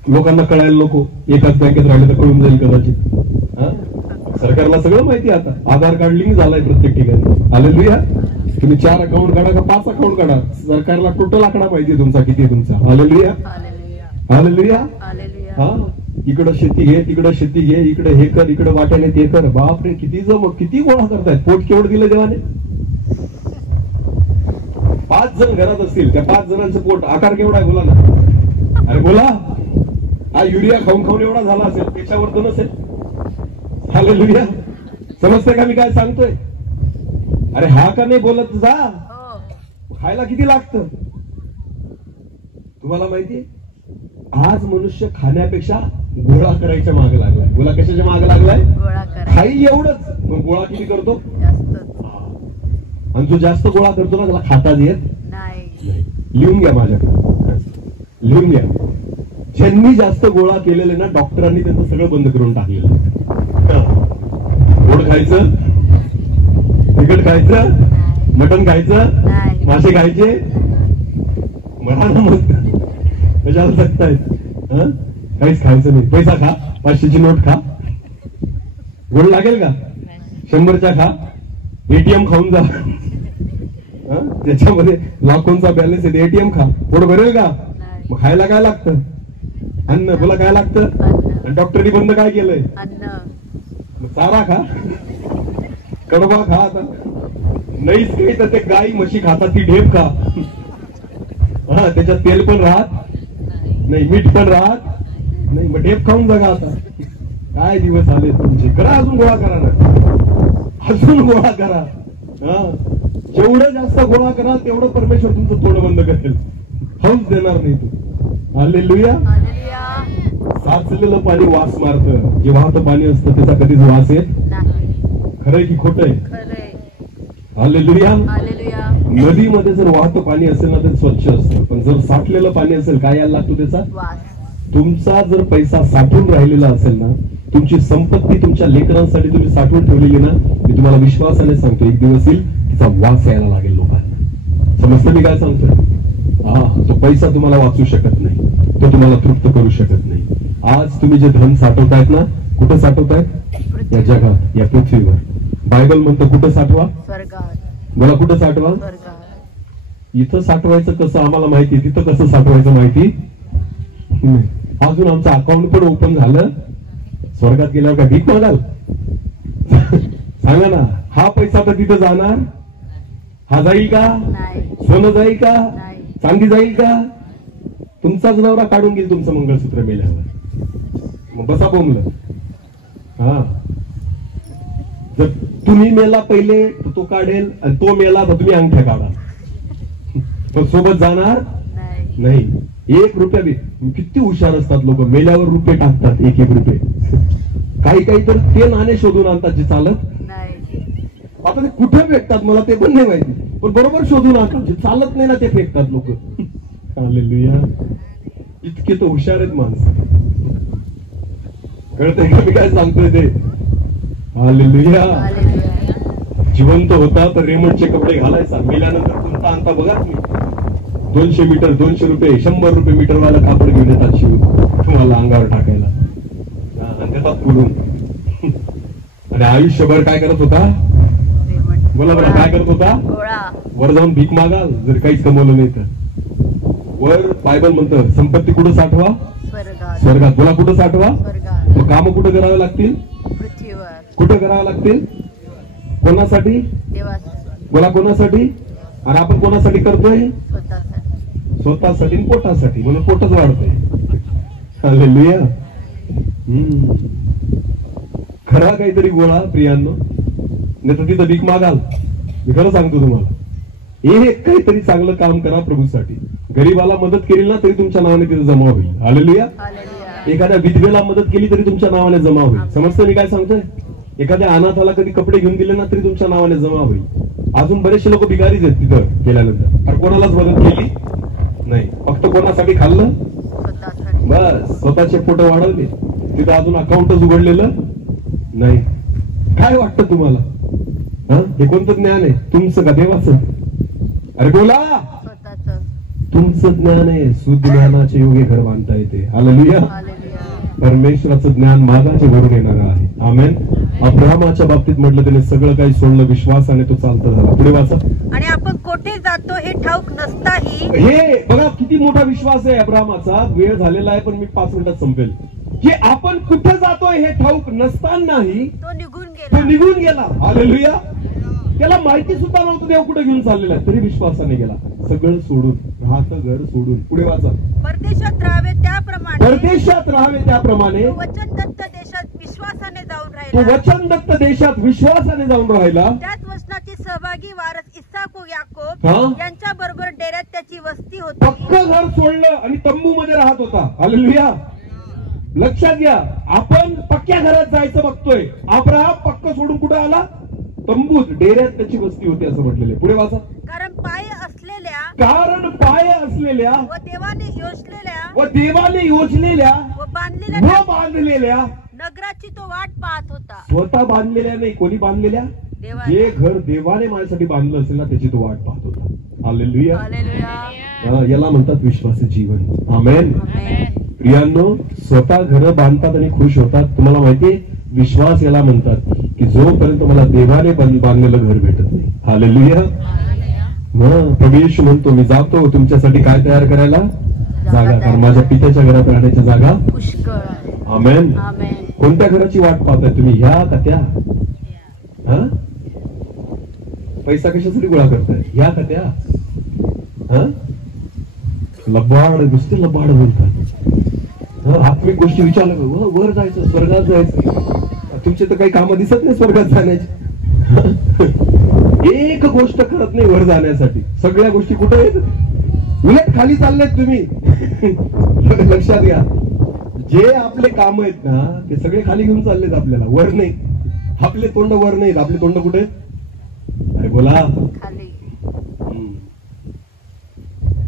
लोकांना कळायला नको. एकाच बँकेत राहिले तर कळून जाईल कदाचित. सरकारला सगळं माहिती आता. आधार कार्ड लिंक झालाय प्रत्येक ठिकाणी. हालेलुया. तुम्ही 4 अकाउंट काढा का 5 अकाउंट काढा, सरकारला टोटल आकडा माहिती तुमचा किती आहे तुमचा. हालेलुया. हालेलुया. हा, इकडं शेती घे, तिकडं शेती घे, इकडे हे कर, इकडे वाट्याने ते कर. बापरे, किती किती गोळा करतायत. पोट केवढं दिलं देवाने? 5 जण घरात असतील, त्या 5 जणांचं पोट आकार केवढा आहे बोला ना? अरे बोला. हा युरिया खाऊन खाऊन एवढा झाला असेल, त्याच्यावर तर नसेल. हालेलुया. समजतंय का मी काय सांगतोय? अरे हा का नाही बोलत जा. खायला किती लागतं तुम्हाला माहितीये? आज मनुष्य खाण्यापेक्षा गोळा करायच्या मागे लागलाय. गोळा कशाच्या मागे लागलाय? खाई एवढंच, पण गोळा किती करतो? आणि जो जास्त गोळा करतो ना त्याला खाताच येत नाही. लिहून घ्या माझ्याकडे, लिहून घ्या. ज्यांनी जास्त गोळा केलेले ना, डॉक्टरांनी त्यांचं सगळं बंद करून टाकलेलं. गोड खायचं, तिखट खायचं, मटण खायचं, मासे खायचे. म्हणा ना मग कशाला जगतायत? काहीच खायचं नाही. पैसा खा, 500ची नोट खा. गोड लागेल का? 100च्या खा. एटीएम खाऊन जा. त्याच्यामध्ये लाखोंचा बॅलन्स आहे. एटीएम खा. पोट भरेल का? मग खायला काय लागतं? अन्न. बोला काय लागतं? आणि डॉक्टरनी बंद काय केलंय? चारा खा, कडबा खा. आता नाहीच काही तर ते गाई म्हशी खातात ती ढेप खा. हा, त्याच्यात तेल पण राहत नाही, मीठ पण राहत नाही, मग ढेप खाऊन जगा. आता काय दिवस आले तुमचे. करा, अजून गोळा करा ना, अजून गोळा करा. जेवढं जास्त गोळा करा तेवढं परमेश्वर तुमचं तोंड बंद करेल. हौस देणार नाही तू. हालेलुया. साचलेलं पाणी वास मारतं. जे वाहतं पाणी असतं त्याचा कधीच वास येत खरंय की खोटंय? हालेलुया. नदीमध्ये जर वाहतं पाणी असेल ना तर स्वच्छ असतं, पण जर साठलेलं पाणी असेल काय यायला लागतो त्याचा? तुमचा जर पैसा साठून राहिलेला असेल ना, तुमची संपत्ती तुमच्या लेकरांसाठी तुम्ही साठवून ठेवलेली ना, मी तुम्हाला विश्वासाने सांगतो एक दिवस येईल तिचा वास यायला लागेल लोकांना. समजतं मी काय सांगतोय? तो पैसा तुम्हाला वाचू शकत नाही, तो तुम्हाला तृप्त करू शकत नाही. आज तुम्ही जे धन साठवतायत ना, कुठं साठवतायत? या जगात, या पृथ्वीवर. बायबल म्हणतं कुठं साठवा? बोला कुठं साठवा? इथं साठवायचं कसं आम्हाला माहिती, तिथं कसं साठवायचं माहिती. अजून आमचं अकाउंट पण ओपन झालं. स्वर्गात गेल्यावर का भीक मागाल? सांगा ना, हा पैसा तर तिथं जाणार? हा जाईल का? नाही सोनं जाईल का? नाही चांदी जाईल का? तुमचाच नवरा काढून घेईल तुमचं मंगळसूत्र मेल्यावर. मग बसा बोंबलं. हा, जर तुम्ही मेला पहिले तर तो काढेल, आणि तो मेला तर तुम्ही अंगठ्या काढा. पण सोबत जाणार नाही नाही. 1 रुपया बी. किती हुशार असतात लोक, मेल्यावर रुपये टाकतात, 1-1 रुपये. काही तर ते नाणे शोधून आणतात जे चालत. नाही आता ते कुठे फेकतात मला ते पण नाही माहिती, पण बरोबर शोधून आणतात. जे चालत नाही ना ते फेकतात लोक. हालेलुया. इतके तर हुशार आहेत माणसं. कळतंय का मी काय सांगतोय ते? हालेलुया. हालेलुया. जिवंत होता तर रेमंडचे कपडे घालायचा, मेल्यानंतर कोणता आणता बघा तुम्ही. 200 मीटर 200 रुपये, 100 रुपये मीटरवाला कापड घेऊन येतात शिवून तुम्हाला अंगावर टाकायला, आणि देतात पुढून. आणि आयुष्यभर काय करत होता? बोला बरं, काय करत होता? गोळा वर जाऊन भीक मागाल जर काहीच कमवलं नाही तर. वर बायबल म्हणतं संपत्ती कुठं साठवा? स्वर्गात स्वर्गात. बोला कुठं साठवा? स्वर्गात मग कामं कुठं करावे लागतील? पृथ्वीवर कुठं करावं लागतील? कोणासाठी? देवासाठी बोला कोणासाठी? आणि आपण कोणासाठी करतोय? स्वतःसाठी स्वतःसाठी आणि पोटासाठी, म्हणून पोटच वाढतंय. हालेलुया. खरा काहीतरी गोळा प्रियांनो, नाही तर तिथं भीक मागाल. मी खरं सांगतो तुम्हाला, हे काहीतरी चांगलं काम करा प्रभूसाठी. गरीबाला मदत केली ना तरी तुमच्या नावाने तिथं जमा होईल. हालेलुया. हालेलुया. एखाद्या विधवेला मदत केली तरी तुमच्या नावाने जमा होईल. समजतं मी काय सांगतोय? एखाद्या अनाथाला कधी कपडे घेऊन दिले ना तरी तुमच्या नावाने जमा होईल. अजून बरेचसे लोक भिकारीच आहेत तिथं गेल्यानंतर, पण कोणालाच मदत केली नाही. फक्त कोणासाठी खाल्लं? स्वतःसाठी बस. स्वतःचे फोटो वाढवले, तिथं अजून अकाउंटच उघडलेलं नाही. काय वाटतं तुम्हाला? हे कोणतं ज्ञान आहे? तुमचं का देवाचं? अरे बोला. स्वतःच तुमचं ज्ञान आहे. सुज्ञानाचे योगे घर बांधता येते. हालेलुया. हालेलुया. परमेश्वराचं ज्ञान मागाचे घडून येणार आहे. आमेन. अब्राहमाच्या बाबतीत म्हटलं त्याने सगळं काही सोडलं, विश्वासाने तो चालता झाला. पुढे वाचा. आणि आपण कोठे जातो हे ठाऊक नसताही. हे बघा किती मोठा विश्वास आहे अब्राहमाचा. वेळ झालेला आहे पण मी 5 मिनिटात संपेल. की आपण कुठे जातोय हे ठाऊक नसतानाही तो निघून तो गेला. निघून गेला. हालेलुया. त्याला माहिती सुद्धा नव्हतं देव कुठे घेऊन चाललेला आहे, तरी विश्वासाने गेला. सगळं सोडून, राहतं घर सोडून. पुढे वाचा. परदेशात राहावे त्याप्रमाणे परदेशात राहावे त्याप्रमाणे तो वचनदत्त देशात विश्वासाने जाऊन तो राहिला. वचनदत्त देशात विश्वासाने जाऊन राहिला. त्याच वचनाची सहभागी वारस इसाक व याकोब हा? यांच्या बरोबर डेऱ्यात त्याची वस्ती पक्क होती. घर सोडलं आणि तंबू मध्ये राहत होता. हालेलुया. लक्षात घ्या, आपण पक्क्या घरात जायचं बघतोय. अब्राहम पक्क सोडून कुठे आला? तंबूत, डेऱ्यात त्याची वस्ती होती असं म्हटलेलं आहे. पुढे वाचा. कारण पाय असलेल्या कारण पाय असलेल्या व देवाने योजलेल्या व देवाने योजलेल्या व बांधलेल्या व बांधलेल्या, नगराची तो वाट पाहत होता. स्वतः बांधलेल्या नाही, कोणी बांधलेल्या? देवाने. जे घर देवाने माझ्यासाठी बांधलं असेल ना त्याची तो वाट पाहत होता. हालेलुया. हालेलुया. याला म्हणतात विश्वासी जीवन. आमेन. आमेन. प्रियांनो, स्वतः घरं बांधतात आणि खुश होतात. तुम्हाला माहितीये, विश्वास याला म्हणतात की जोपर्यंत मला देवाने बांधलेलं घर भेटत नाही. हालेलुया. प्रभू येशू म्हणतो, मी जातो तुमच्यासाठी काय तयार करायला? जागा. कारण माझ्या पित्याच्या घरात राहण्याची जागा पुष्कळ आहे. आमेन. आमेन. कोणत्या घराची वाट पाहताय तुम्ही? ह्या का त्या? हा? पैसा कशासाठी गोळा करताय? ह्या का त्या? हा? लबाड, नुसते लबाड बोलतात. आत्मिक गोष्टी विचारल्या, वर जायचं, स्वर्गात जायचं. तुमचे तर काही कामं दिसत नाही स्वर्गात जाण्याची. एक गोष्ट करत नाही वर जाण्यासाठी. सगळ्या गोष्टी कुठे आहेत? उलट खाली चाललेत तुम्ही. लक्षात घ्या, जे आपले काम आहेत ना ते सगळे खाली घेऊन चाललेत आपल्याला, वर नाही. आपले तोंड वर नाहीत. आपले तोंड कुठे? अरे बोला. खाली.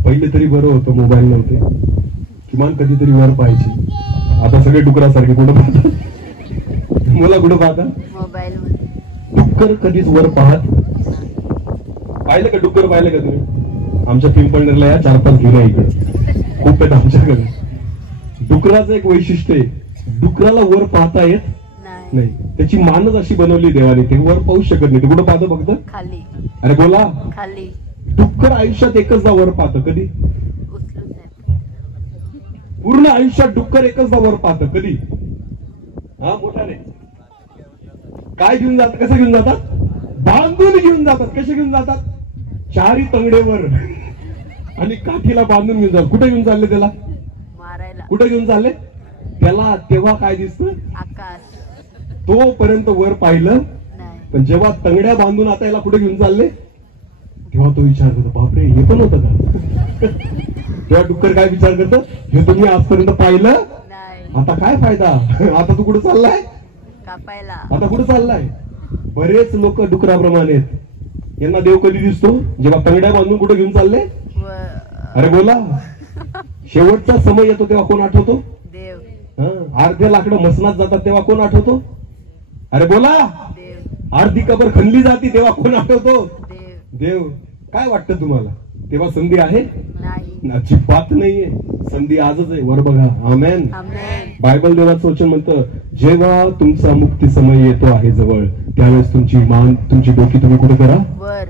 पहिले तरी बरं होतं, मोबाईल नव्हते, किमान कधीतरी वर पाहायची. आता सगळे डुकरासारखे कुठं पाहतात? मुला कुठं पाहता? मोबाईल मध्ये. डुक्कर कधीच वर पाहत पाहिलं का? डुक्कर पाहिलं का तुम्ही? आमच्या पिंपळनेरला या 4-5 घेऊन या इकडे, खूप आहेत आमच्याकडे. डुकराचं एक वैशिष्ट्य आहे, डुकराला वर पाहता येत नाही. त्याची मानच अशी बनवली देवाने, ते वर पाहू शकत नाही. ते कुठं पाहतं फक्त खाली. अरे बोला. खाली. डुक्कर आयुष्यात एकचदा वर पाहतं. कधी? उचलून जाते. पूर्ण आयुष्यात डुक्कर एकचदा वर पाहतं. कधी? हा, मोठा रे. काय घेऊन जातात, कसं घेऊन जातात, बांधून घेऊन जातात. कसे घेऊन जातात, चारी तंगडेवर आणि काठीला बांधून घेऊन जातात. कुठे घेऊन चालले त्याला, मारायला. कुठे घेऊन चालले त्याला. तेव्हा काय दिसतं, आकाश तोपर्यंत वर पाहिलं नाही. पण जेव्हा तंगड्या बांधून आता याला कुठे घेऊन चालले, तेव्हा तो विचार करतो, बापरे हे पण होतं का. तेव्हा डुक्कर काय विचार करतो, हे तुम्ही आजपर्यंत पाहिलं, नाही. आता काय फायदा, आता तू कुठे चाललाय, कापायला. आता कुठे चाललाय. बरेच लोक डुकराप्रमाणे आहेत. यांना देव कधी दिसतो, जेव्हा तंगड्या बांधून कुठे घेऊन चालले. अरे बोला, शेवटचा समय येतो तेव्हा कोण आठवतो, देव. अर्धे लाकडं मसनात जातात तेव्हा कोण आठवतो. अरे बोला, देव. अर्धी कबर खणली जाती तेव्हा कोण आठवतो, देव. देव. काय वाटतं तुम्हाला, तेव्हा संधी आहे, नाही. अजिबात नाहीये. संधी आजच आहे, वर बघा. आमेन. आमेन. बायबल देवाचं वचन म्हणतं, जेव्हा तुमचा मुक्ती समय येतो आहे जवळ, त्यावेळेस तुमची डोकी तुम्ही कुठे करा, वर.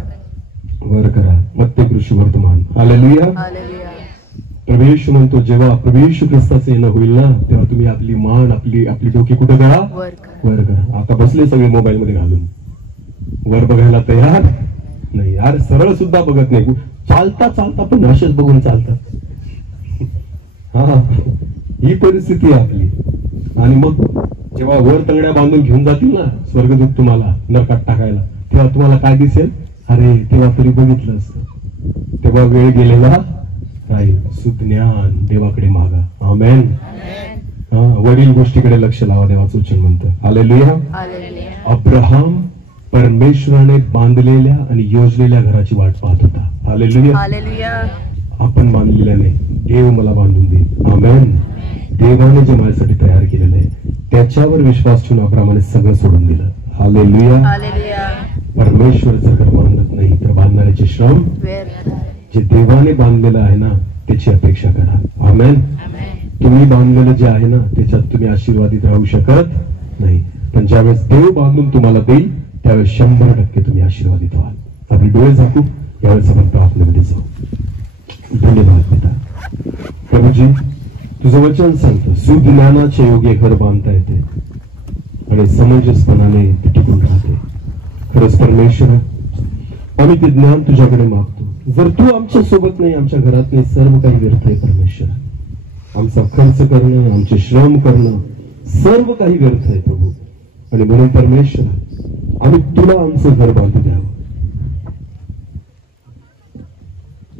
वर करा. प्रत्येक ऋषी वर्तमान. हालेलुया. हालेलुया. प्रभू म्हणतो, जेव्हा प्रभू ख्रिस्ताचं येणं होईल ना, तेव्हा तुम्ही आपली मान, आपली डोकी कुठे करा, वर करा. वर करा. आता बसले सगळे मोबाईल मध्ये घालून, वर बघायला तयार नाही. यार सरळ सुद्धा बघत नाही, चालता चालता पण असेच बघून चालतात. हा, ही परिस्थिती आहे आपली. आणि मग जेव्हा वर तंगड्या बांधून घेऊन जातील ना स्वर्गदूत तुम्हाला नरकात टाकायला, तेव्हा तुम्हाला काय दिसेल, अरे तेव्हा तरी बघितलं असतं. तेव्हा वेळ गेलेला राहील. सुज्ञान देवाकडे मागा. आमेन. वडील गोष्टीकडे लक्ष लावा, देवाचं वचन म्हणतं. हालेलुया. हालेलुया. अब्राहम परमेश्वराने बांधलेल्या आणि योजलेल्या घराची वाट पाहत होता. हालेलुया. हालेलुया. आपण बांधलेल्या नाही, देव मला बांधून देईल. आमेन. देवाने जे माझ्यासाठी तयार केलेलं आहे त्याच्यावर विश्वास ठेवून अब्राहमाने सगळं सोडून दिलं. हालेलुया. हालेलुया. परमेश्वर जर घर बांधत नाही तर बांधणाऱ्याचे श्रम व्यर्थ. जे देवाने बांधलेलं आहे ना त्याची अपेक्षा करा. आमेन. तुम्ही बांधलेलं जे आहे ना त्याच्यात तुम्ही आशीर्वादित राहू शकत नाही, पण ज्यावेळेस देव बांधून तुम्हाला देईल त्यावेळेस 100% तुम्ही आशीर्वादित व्हाल. आपली डोळे झाकू, यावेळेस आपण प्रार्थनेमध्ये जाऊ. धन्यवाद पिता. प्रभूजी, तुझं वचन सांगतं सुज्ञानाच्या योगे घर बांधता येते आणि समंजसपणाने ते टिकून राहते. खरंच परमेश्वर, आम्ही ते ज्ञान तुझ्याकडे मागतो. जर तू आमच्या सोबत नाही, आमच्या घरात नाही, सर्व काही व्यर्थ आहे परमेश्वर. आमचा खर्च करणं, आमचे श्रम करणं, सर्व काही व्यर्थ आहे प्रभू. आणि म्हणून परमेश्वर, आम्ही तुला आमचं घर बांधू द्यावं,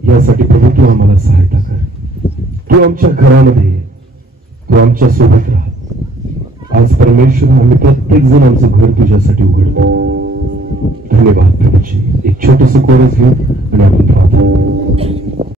यासाठी प्रभू तू आम्हाला सहायता कर. तू आमच्या घरामध्ये ये, तू आमच्या सोबत राहा. आज परमेश्वर, आम्ही प्रत्येक जण आमचं घर तुझ्यासाठी उघडतो. धन्यवाद प्रभूजी. एक छोटंसं कोरस घेऊ आणि आपण प्रार्थना करू.